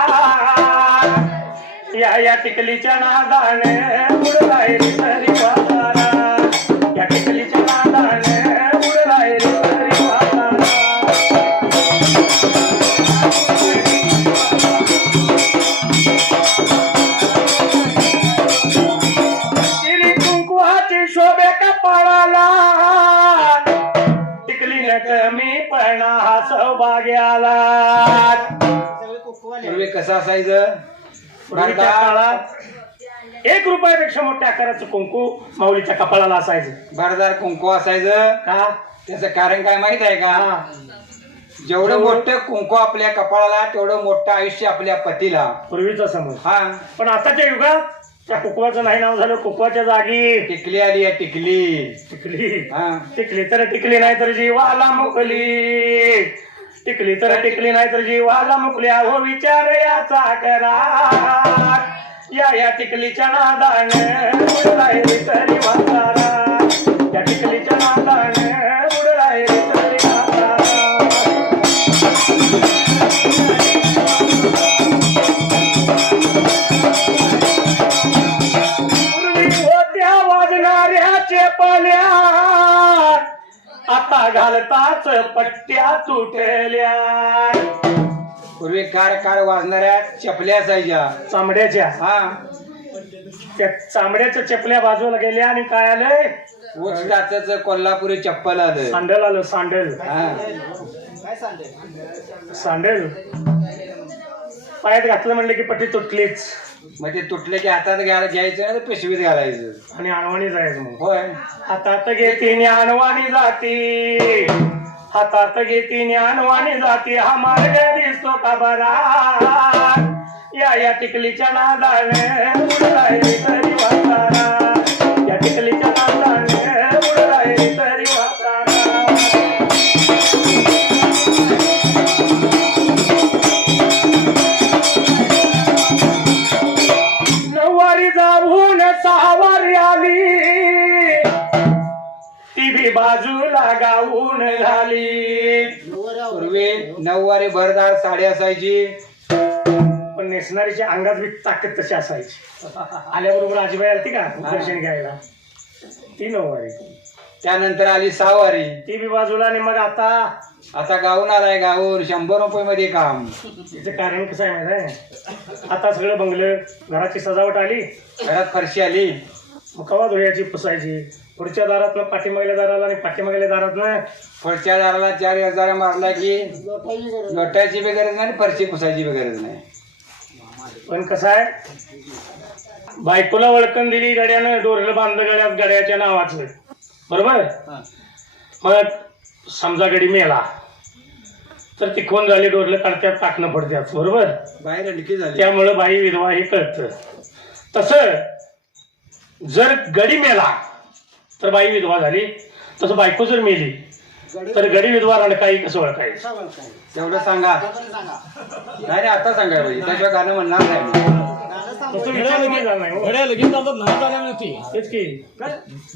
या टिकलीच्या नादाने उडलाय रे तरी वातारा, या टिकलीच्या नादाने उडलाय रे तरी वातारा. तिली कुंकुवाची शोभे कपाळाला, टिकलीने कमीपणा हा सौभाग्याला. पूर्वी कसं असायचं, पूर्वीच्या काळात 1 रुपयापेक्षा मोठ्या आकाराचं कुंकू माऊलीच्या कपाळाला असायचं. भरदार कुंकू असायचं. का? त्याचं कारण काय माहित आहे का? जेवढं मोठं कुंकू आपल्या कपाळाला तेवढं मोठं आयुष्य आपल्या पतीला. पूर्वीचा समज. हा, पण आताच्या युगात त्या कुकवाचं नाही नाव झालं, कुकवाच्या जागी टिकली आली आहे, टिकली. टिकली. हा, टिकली तर टिकली नाही तर जीवाला मुकली, टिकली तर टिकली नाही तर जीवाला मुकली. अहो विचार याचा करा, या टिकलीच्या नादाने उडलाय रे तरी वातारा, या टिकलीच्या नादाने उडलाय रे तरी वातारा. पूर्वी होत्या वाजणाऱ्या चेपल्या, आता घालताच पट्ट्या तुटल्या. पूर्वी कार वाजणाऱ्या चपल्या असायच्या चामड्याच्या. हा, त्या चामड्याच्या चपल्या बाजूला गेल्या आणि काय आलंय, उचटाच कोल्हापुरी चप्पल आलं. सांडल आलं, सांडल. हा, सांडल पायात घातलं म्हणलं की पट्टी तुटलीच, मग ते तुटले की हातात घ्यायचं ना, पिशवीत घालायचं आणि अणवाणी जायचं. मग होय. हातात घेती ज्ञानवाणी जाती, हातात घेती ज्ञानवाणी जाती. हा मार्ग दिसतो का बरा, या टिकलीच्या नादाने उडलाय रे तरी वातारा, या टिकलीच्या नादाने उडलाय रे तरी वातारा. नऊवारी जाऊन 6 वारी आली, ती बी बाजूला गाऊन घाली. पूर्वी 9 वारी भरदार साडी असायची. पण नेसणारीच्या अंगात बी ताकद तशी असायची. आल्याबरोबर आजीबाई आलती का दर्शन घ्यायला, ती 9 वारी. त्यानंतर आली 6 वारी. ती बी बाजूला. आणि मग आता गाऊन आलाय, गाऊन 100 रुपये मध्ये काम. तिचं कारण कसं आहे माहिती आहे, आता सगळं बंगलं, घराची सजावट आली, घरात फरशी आली, मग कवा धुयाची पुसायची. पुढच्या दारातनं पाठीमागल्या दाराला आणि पाठीमागल्या दारातनं पुढच्या दाराला 4,000 मारला की लोटायची बी गरज नाही, फरशी पुसायची बी गरज नाही. पण कसं आहे, बायकोला वळकण दिली गड्यानं, डोरलं बांधलं गड्यात गड्याच्या नावाचं, बरोबर. मग समजा गडी मेला तर ती कोण झाली, डोरलं काढत्यात, टाकणं पडत्यात, बरोबर. बाहेर अडकी झाली. त्यामुळं बाई विधवा हे कळतं. तसं जर गडी मेला तर बाई विधवा झाली, तसं बायको जर मेली तर गडी विधवा रडकाई कसं ओळखायचं तेवढं सांगा. नाही आता सांगा पाहिजे, त्याशिवाय गाणं म्हणणार नाही. तसं विचार नाही झाला नाही हो. घड्या लगीन चालतात नाही चालल्या नव्हती. तेच की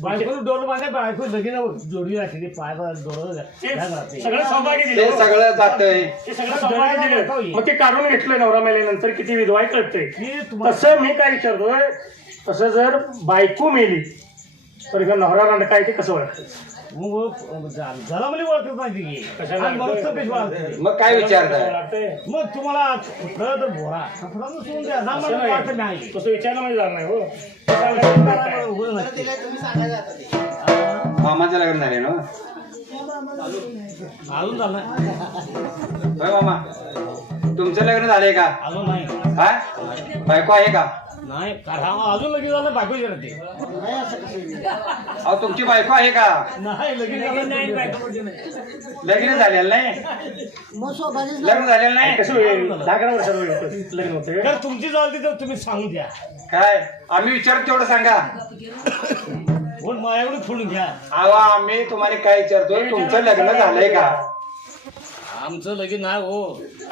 बायको डोर बांधे, बायको लगीन जोडी राखली, पाय डोर सगळं सौभाग्य ते दिलं, सगळं जातंय. ते सगळं सौभाग्य दिलं. मग ते काढून घेतलं नवरा मेल्यानंतर किती विधवा आहे कळतंय. तसं मी काय विचारतोय, तसं जर बायको मेली तर नवरा रंडकाय ते कसं ओळखायचं. झाला म्हणजे ओळखत नाही कशाला? मग काय विचारताय? मग तुम्हाला फुटलं तर बोरा फुटलं सोडून द्या ना, मला वाटत नाही. तसं विचारलं म्हणजे झालं नाही हो. मामाचं लग्न झाले ना अजून झालं होय मामा, तुमचं लग्न झालंय का? अजून नाही. हा, बायको आहे का? नाही अजून लगीन झालं, बायको करते. अहो तुमची बायको आहे का? नाही लगीन झालं नाही, बायको लगीन झालेलं नाही, लग्न झालेलं नाही. कसं होईल? 10-11 वर्षात लग्न होतं. तर तुमची चालते तर तुम्ही सांगून द्या. काय आम्ही विचारतो तेवढं सांगा. पण माझ्याकडे फोडून घ्या. अहो आम्ही तुम्हाला काय विचारतो, तुमचं लग्न झालंय का? आमचं लगीन नाही हो.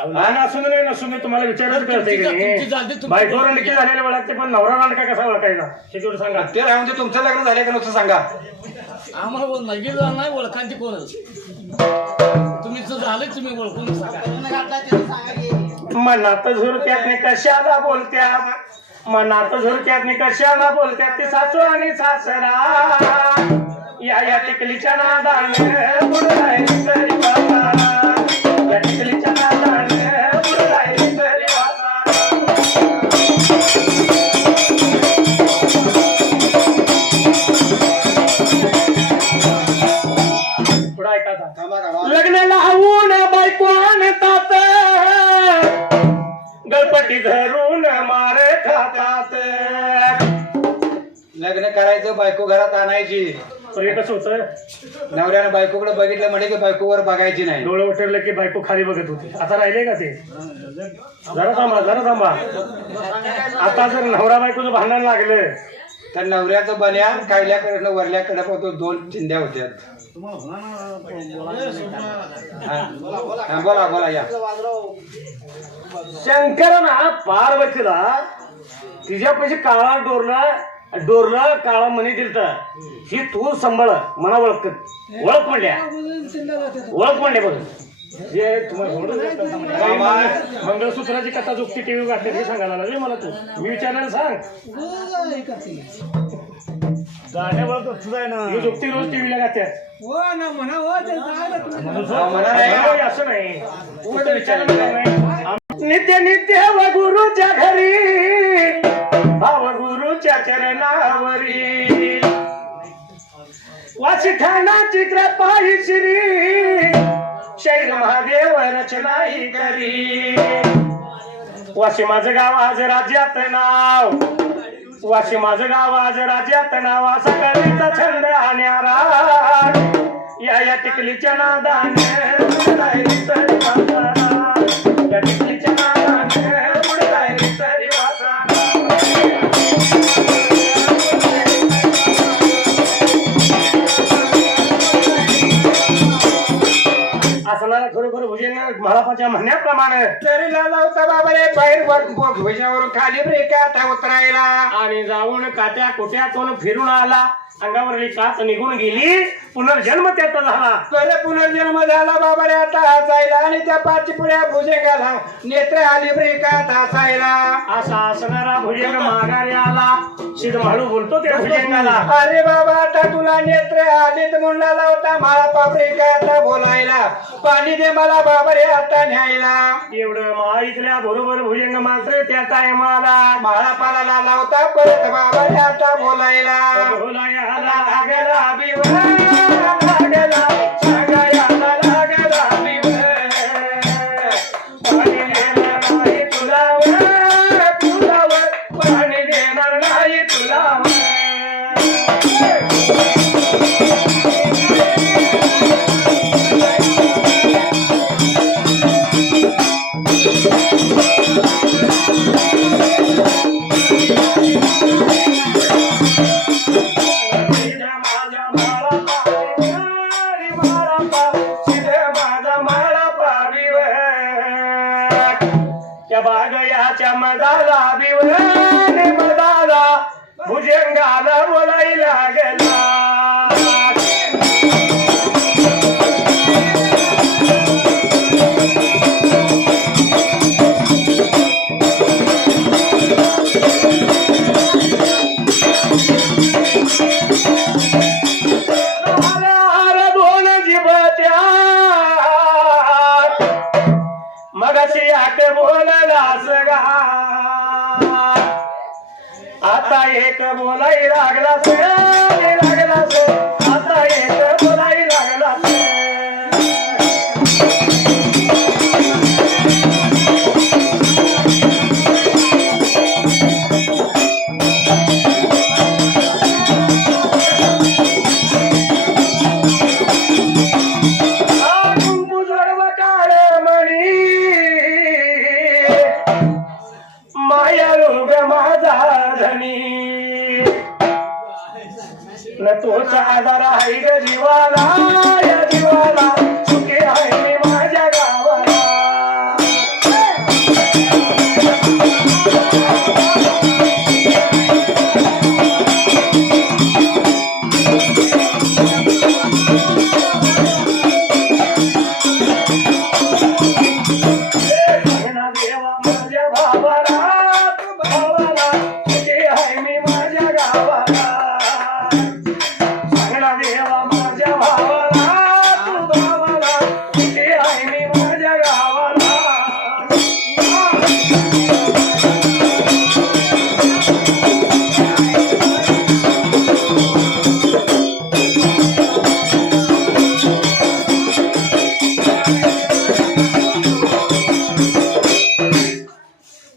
लहान असून नाही नसून नाही तुम्हाला विचारच करते की तुमची जाती तुमची- बायको रंडकी झालेले ओळखते पण नवरा रंडका कसा ओळखायचा हे तेवढं सांगा. ते राहून म्हणजे तुमचं लग्न झाले का नुसतं सांगा. आम्हाला लगीन नाही ओळखांची कोणच. तुम्ही झालं तुम्ही ओळखून सांगा. मनात झुरत्यात नाही कशाला बोलत्यात मनात झुरत्यात नाही कशाला बोलत्यात ते सासू आणि सासरा या टिकलीच्या नादाने बुडलाय तरी वासा. या टिकलीच्या नादाने बुडलाय तरी वासा. पुढं ऐका आता. लग्न लावून बायको आणतात गणपती धरून मार खातात. लग्न करायचं बायको घरात आणायची. पण हे कसं होतं नवऱ्यानं बायकोकडे बघितलं म्हणजे की बायकोवर बघायची नाही. डोळं उठरलं की बायको खाली बघत होती. आता राहिले का ते जरा थांबा. आता जर नवरा बायकोचं भांडण लागलं तर नवऱ्याचं बन्या कायल्याकडनं वरल्याकडे होतो 2 चिंध्या होत्या. हा, बोला या. शंकरानं पार्वतीला तिच्यापाशी काळा डोरला काळा मणी दिलता. ही तू सांभाळ मला ओळख म्हणल्या बघ. जे तुम्हाला मंगळसूत्राची कथा जुक्ती टीव्ही घातली हे सांगायला लागले मला. तू मी विचारल्याला सांग जुक्ती रोज टीव्हीला घात्या असं नाही. नित्य व गुरुच्या घरी भाव गुरुच्या चरणावरी वाची ठाणाची कृपाही श्री शैल महादेव रचनाही करी. वाशी माझं गाव आज राज्यात नाव वाशी माझं गाव आज राज्यात नाव असा कवीचा छंद आणणारा या टिकलीच्या नादाने बुडलाय तरी वासा. या टिकलीच्या नादाने बुडलाय तरी वासा. असणारा खरोखर भुजंग महारापाच्या म्हणण्याप्रमाणे तरी लावता बाबा रे बाहेर भुजंगावरून खाली ब्रेक आता उतरायला. आणि जाऊन काट्या कोट्यातून फिरून आला. अंगावरली काच निघून गेली. पुनर्जन्म त्याचा झाला. तर पुनर्जन्म झाला बाबा रे आता हसायला. आणि त्या पाचपुड्या भुजंगाला नेत्र आली ब्रेकात हसायला. असा असणारा भुजंग माघारी आला. शिद म्हाळू बोलतो त्या भुजंगाला. अरे बाबा आता तुला नेत्र आलीत म्हणला होता मला पाब्रेका आता बोलायला. पाणी दे मला बाबा रे आता न्यायला. एवढं माईतल्या बरोबर भुजंग मात्र त्या टायमाला मला पाला लावता परत बाबा रे आता बोलायला. बोलायला लागला बिवा लागला सांगायला लागला बिवा. पाणी देणार नाही तुला पाणी देणार नाही तुला. बागयाच्या मदाला बिवराने मदाला भुजंगाला बोलायला गेला. दोन जिबाच्या मगाशी आट बोललास गा. आता एक बोलाई लागलास आता एक बोलाई लागलास. न तोच आधार आहे ग जीवाला. या जीवाला सुखी आहे मी माझ्या गावा. सांगना देवा माझ्या भावाला तू भावाला कुठे आहे मी माझ्या गावाला सांगना देवा माझ्या भावाला तू भावाला कुठे आहे मी माझ्या गावाला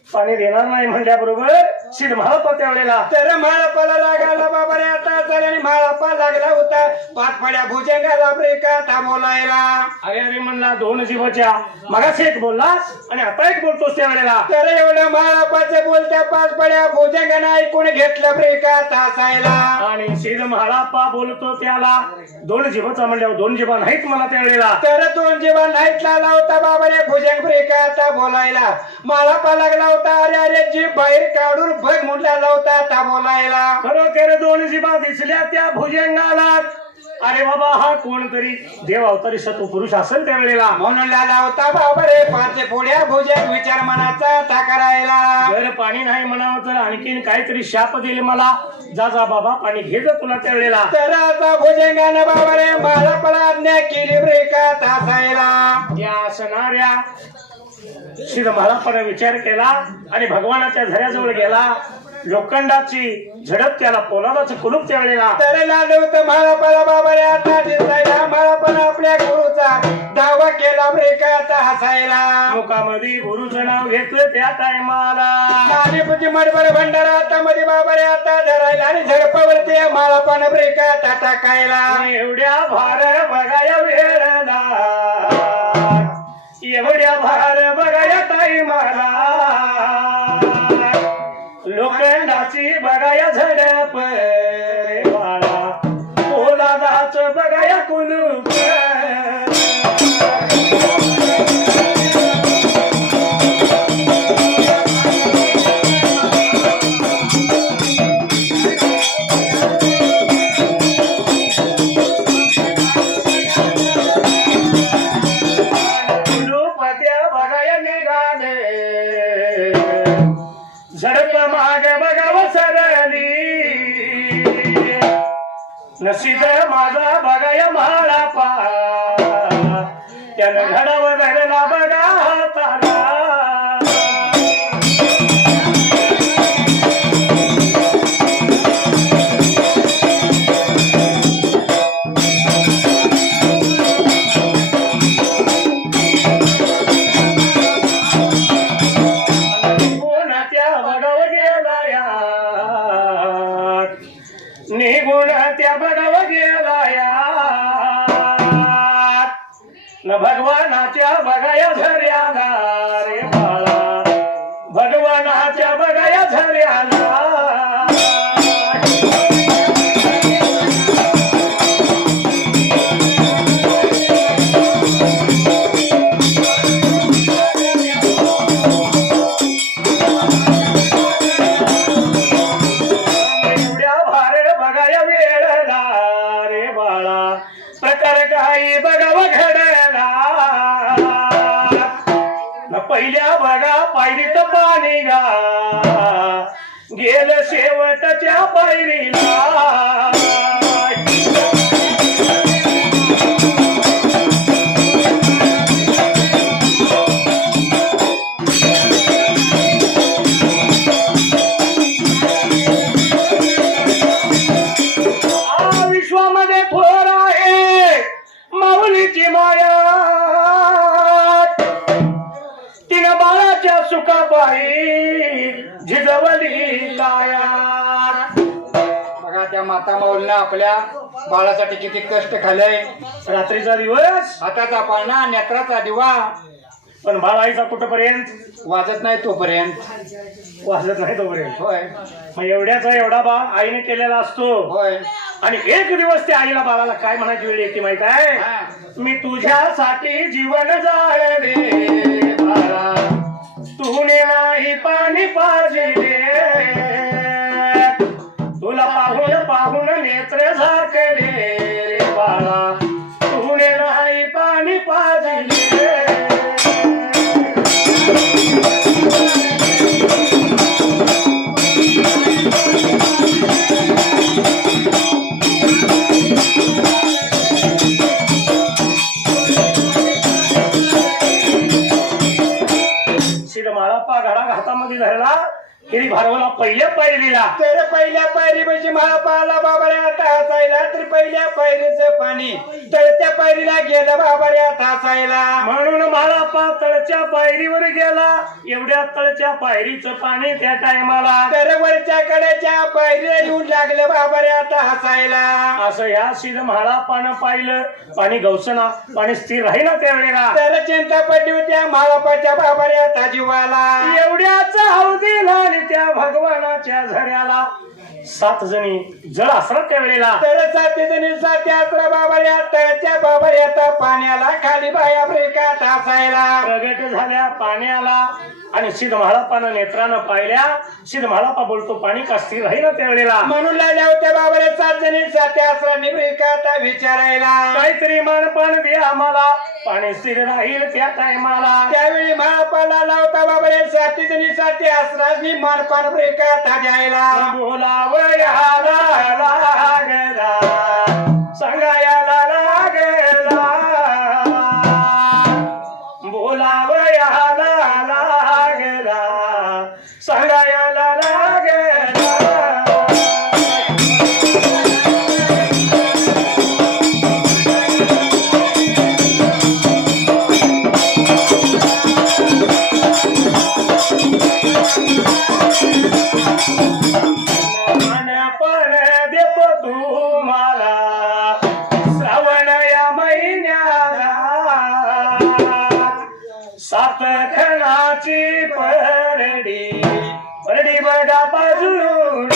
पाणी देणार नाही म्हणल्याबरोबर शिड महाळप्पा त्यावेळेला तर माळपाला लागायला बाबा रे आता चाल्याने माळपा लागला होता पाच पड्या भुजंगाला ब्रेका थांबवलायला अरे अरे म्हणला दोन जीवाच्या मगाशी एक बोललास आणि आता एक बोलतोस त्यावेळेला तर एवढं माळपाचे बोलत्या पाच पड्या भुजंगाने ऐकून घेतलं ब्रेका तासायला आणि शिड महाळप्पा बोलतो त्याला दोन जीवाचा म्हणल्यावर दोन जीवा नाहीत मला त्यावेळेला तर दोन जीवन नाहीत लावला होता बाबा रे भुजंग ब्रेका आता बोलायला माळपा लागला होता अरे अरे जीभ बाहेर काढून बघ म्हटला होता आता बोलायला खरोखर दोन जीवा दिसल्या त्या भुजंगाला अरे बाबा हा कोणतरी देव अवतारी सत्पुरुष असेल त्यावेळेला म्हणून लाला होता बाबा रे पाच पुढ्या भुजंग विचार मनाचा ता करायला जर पाणी नाही म्हणावं तर आणखीन काहीतरी शाप दिले मला जा जा बाबा पाणी घे जा तुला त्यावेळेला तर आता भुजंगानं बाबा रे माळपाला आज्ञा केली ब्रेका तासायला या असणाऱ्या शिड महाळप्पाने विचार केला आणि भगवानाच्या झऱ्याजवळ गेला लोखंडाची झडप त्याला पोलादाचं कुलूप त्यावेळेला तर लाल होतं माळपाला बाबा रे आता दिसायला माळपाला आपल्या गुरुचा दावा केला ब्रेका आता हसायला मुखामध्ये गुरुचं नाव घेतलं त्या टायमाला आणि पुढची मडबर भंडारा आता मध्ये बाबा रे आता धरायला आणि झडपावरती माळपानं ब्रेका आता टाकायला एवढ्या भार बघाया वेळला एवढ्या भार बघाया टाईमाला लोखंडाची बघाया झडप रे बाळा पोलादाच बघाया कुलूप कुलूपत्या बघाया निघाले झडप मागे बघावं सरली नशीब माझा बघाया म्हाळप्पा त्यानं घडावं धरला बघा हाताला निगुण त्या बघाव गेलाया न भगवानाच्या बघाया झऱ्याला रे बाळा भगवानाच्या बघाया झऱ्याला प्रकार काही बघावं घडला पहिल्या बघा पायरीत पाणी गा गेलं शेवटच्या पायरीला विश्वामध्ये थोर आहे माऊलीची माया तिनं बाळाच्या सुखापायी झिजवली काया बघा त्या माता माऊलीनं आपल्या बाळासाठी किती कष्ट खाल्लंय रात्रीचा दिवस हाताचा पाळणा नेत्राचा दिवा पण बाळाईचा कुठपर्यंत वाजत नाही तोपर्यंत वाजत नाही तोपर्यंत होय मग एवढ्याचा एवढा बाळ आईने केलेला असतो होय आणि एक दिवस त्या आईला बाळाला काय म्हणायची वेळ येते माहित आहे मी तुझ्यासाठी जीवन जाळले बाळा तुने नाही पाणी पाजिले तुला पाहून पाहून नेत्र झाकले रे बाळा तुने नाही पाणी पाजिले माळाप्पा घडा हातामध्ये धरला किरी भारवला पहिल्या पायरीला तर पहिल्या पायरी म्हणजे महापाला बाबा रे आता हसायला तर पहिल्या पायरीचं पाणी तळच्या पायरीला गेलं बाबा रे आता हसायला म्हणून माळाप्पा तळच्या पायरीवर गेला एवढ्या तळच्या पायरीचं पाणी त्या टायमाला तर वरच्या कडेच्या पायरीला येऊन लागलं बाबा रे आता हसायला असं ह्या सिद्ध माळाप्पानं पाहिलं पाणी गवसना पाणी स्थिर राहीना त्यावेळेला तर चिंता पडली होत्या महापाच्या बाबा रे आता जीवाला एवढ्याच अवधीला आणि त्या भगवानाच्या झऱ्याला 7 जणी जळ असला त्यावेळेला तर 7 जणी 7 यात्रा बाबा रे तळच्या बाबा रे आता पाण्याला खाली बाया ब्रेकात हसायला प्रगट झाल्या पाण्याला आणि सिद्ध माळाप्पानं नेत्रानं पाहिल्या सिद्ध माळाप्पा बोलतो पाणी का स्थिर राहील त्यावेळेला म्हणून लागल्या होत्या बाबा रे 7 जणी 7 यात्रांनी ब्रेकात विचारायला काहीतरी मानपान दे आम्हाला पाणी स्थिर राहील त्या टायमाला त्यावेळी महापाला लावता बाबा रे 7 जणी 7 यात्रांनी मानपान ब्रेकात द्यायला बोलावयाला लागला सांगायला लागला बोलावयाला लागला सांगायला लागला पण देतो तुम्हाला श्रावण या महिन्याला 7 खणाची परडी परडी बघा बाजून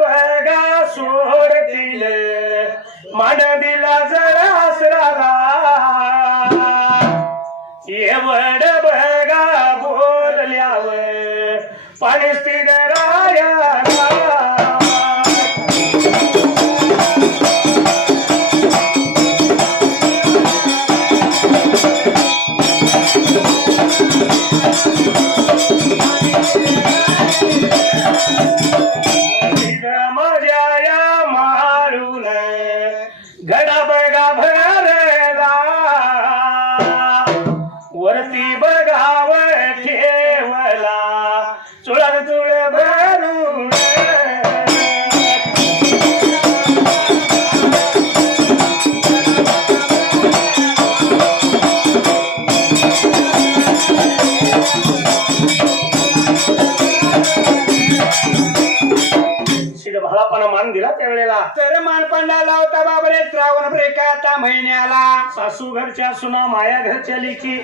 बघा सोडतील मान दिला जरा आसराला एवढ बघा बोलल्यावर पाणी स्थिर राया घडा बघा भरला वरती बघाव ठेवला चुळण चुळ भरून भाळापानं मान दिला त्यावेळेला तर मानपांना लावता बाबा रे श्रावण ब्रेकाता महिन्याला सासू घरच्या सुना माया घरच्या लेकी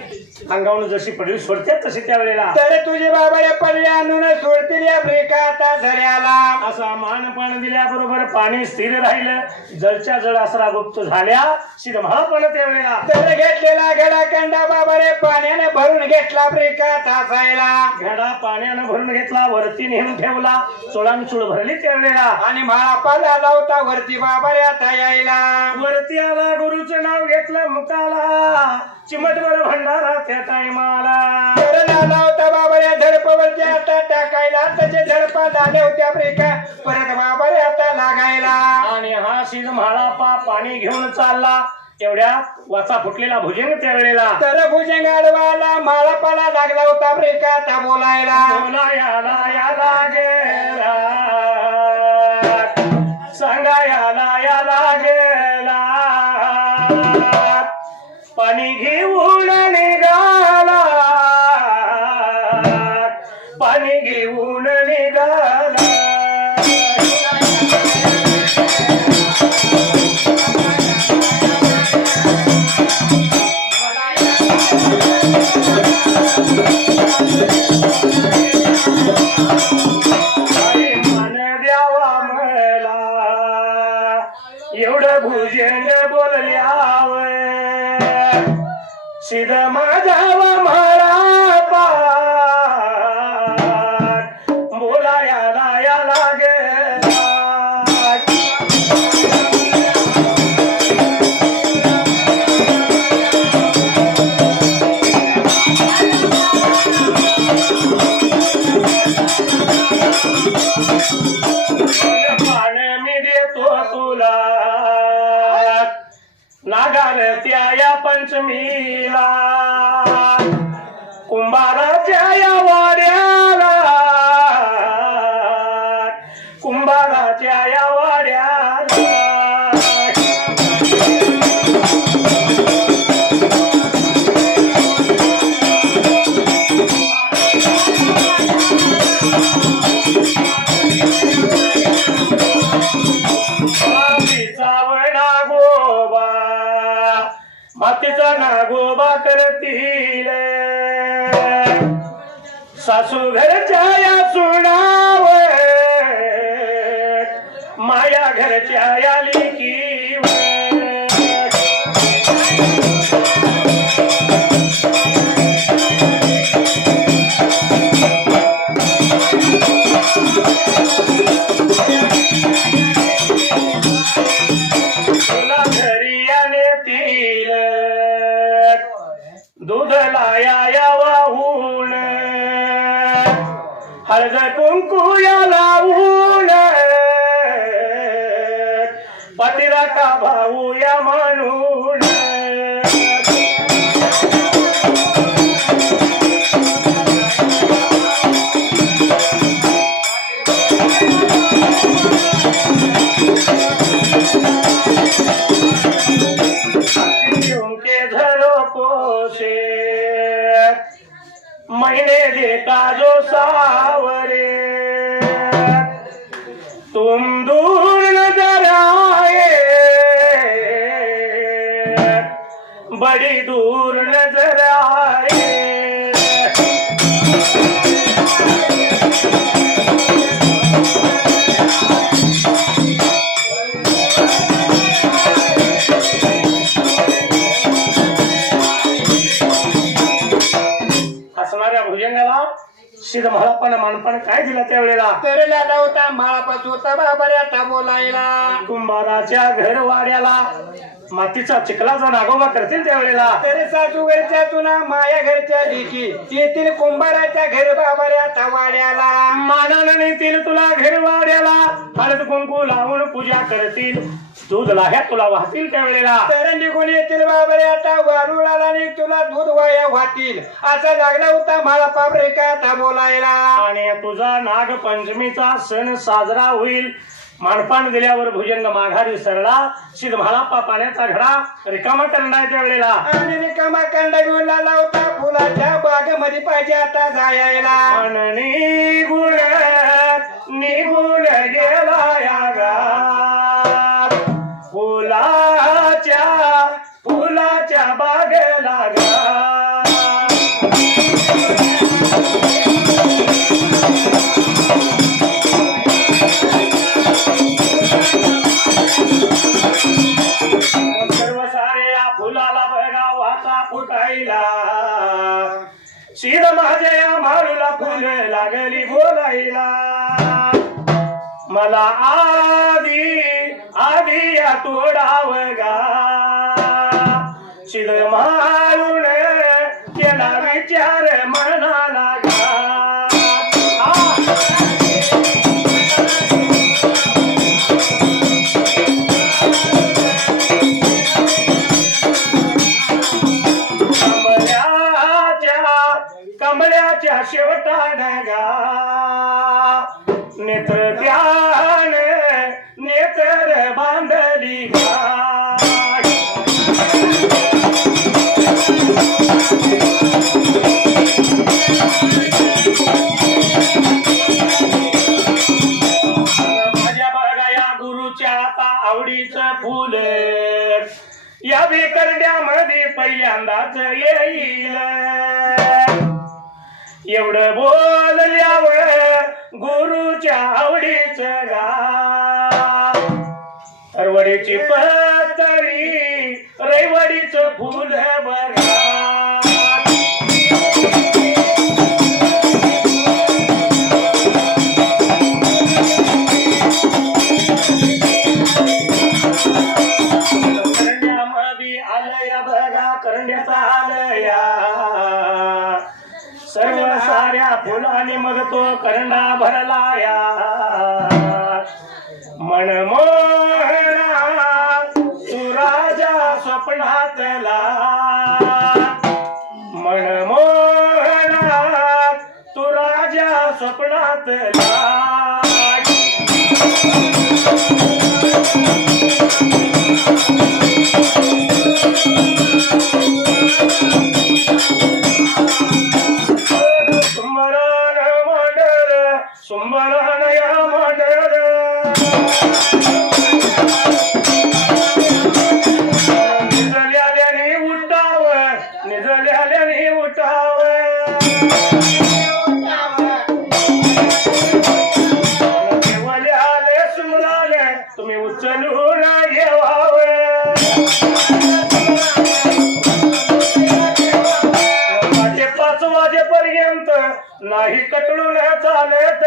अंगावून जशी पडली सोडते तशी त्यावेळेला तर तुझे बाबा रे पडले आणून सोडतील या ब्रेकाता झऱ्याला असा मानपान दिल्याबरोबर पाणी स्थिर राहिलं जळच्या जळ आसरा गुप्त झाल्या सिद्ध महापानं त्यावेळेला तर घेतलेला घडा कंडा बाबा रे पाण्याने भरून घेतला ब्रेकात हसायला घडा पाण्यानं भरून घेतला वरती नेऊन ठेवला चोळान चुळ भरली त्यावेळेला आणि महापाला लावता वरती बाबा रे आता यायला वरती आला गुरुचं नाव घेतलं मुकाला चिमटवर भंडारा त्या टायमाला तर लावता बाबा रे झडपावरती आता टाकायला त्याचे झडपा झाले होत्या ब्रेका परत बाबा रे आता लागायला आणि हा सिद्ध म्हाळापा पाणी घेऊन चालला एवढ्यात वाचा फुटलेला भुजंग त्यावेळेला तर भुजंग अडवाला माळापाला लागला होता ब्रेकात बोलायला बोलायला याला गेला सांगायला याला गेला पाणी घेऊन निघाला पाणी घेऊन निघाला भुजंग बोलल्यावर सिद माझावा म्हाळा पाठ बोलायला या लागला नागार त्या पंचमीला कुंभाराच्या या वाड्याला कुंभाराच्या या वाड्याला मातीचा नागोबा करतील सासू घरच्या या सुनावर माया घरच्या या लेकीवर तुला घरी येतील दूध लाया वाहून हळद कुंकू या लावून पतिरा का भाऊ या म्हणून महीने देखा जो सावरे तुम दूर नजर आए बड़ी दूर नजर आए हसणाऱ्या भुजंगाला शिद म्हाळापण मानपण काय दिला त्यावेळेला तरला नव्हता माळापास होता बाबऱ्याता बोलायला कुंभाराच्या घर वाड्याला मातीचा चिखलाचा नागोबा करतील त्यावेळेला तरी सासू घरच्या चुना माया घरच्या लेकी येतील कुंभाराच्या घर बाबऱ्याता वाड्याला मानानं नेतील तुला घर वाड्याला हळद कुंकू लावून पूजा करतील दूध लाह्या तुला वाहतील त्यावेळेला तर निघून येतील बाबऱ्याता वारुळाला आणि तुला दूध वाया वाहतील असा लागला होता मला पाबरेका बोलायला आणि तुझा नागपंचमीचा सण साजरा होईल मानपान दिल्यावर भुजंग माघारी सरला शिद म्हाळाप्पा पाण्याचा घडा रिकामा करणार त्यावेळेला आणि रिकामा कंडा घेऊन लावला होता फुलाच्या बागेमध्ये पाहिजे आता जायला निघून गेला या गात फुलाच्या बागेला सर्व सारे या फुलाला बघा वाचा फुटायला शिद माझ्या या माळूला फुल लागली बोलायला मला आधी या तोडाव गा शिद माळून केला विचार मनाला गा कमळ्याच्या शेवटान गा नेत्र ध्यान नेत्र बांधली गा माझ्या बघा या गुरुच्या आता आवडीचं फुल या बेकरड्यामध्ये पहिल्यांदाच येईल एवढं बोलल्यावर गुरुच्या आवडीचं गा तरवडीची फुल बघा करंड्यामध्ये आलया बघा करंड्याचा आलया सर्व साऱ्या फुलाने मग तो करंडा भरलाया मनमोहना तू राजा स्वप्नातला मनमोहना तू राजा स्वप्नातला सुंबरानय मंडळ निजल्याने उठाव निजल्याने उठाव देवल्याले सुमराले तुम्ही उचलून घेवाव माझे 5 वाजेपर्यंत नाही कटळून चालत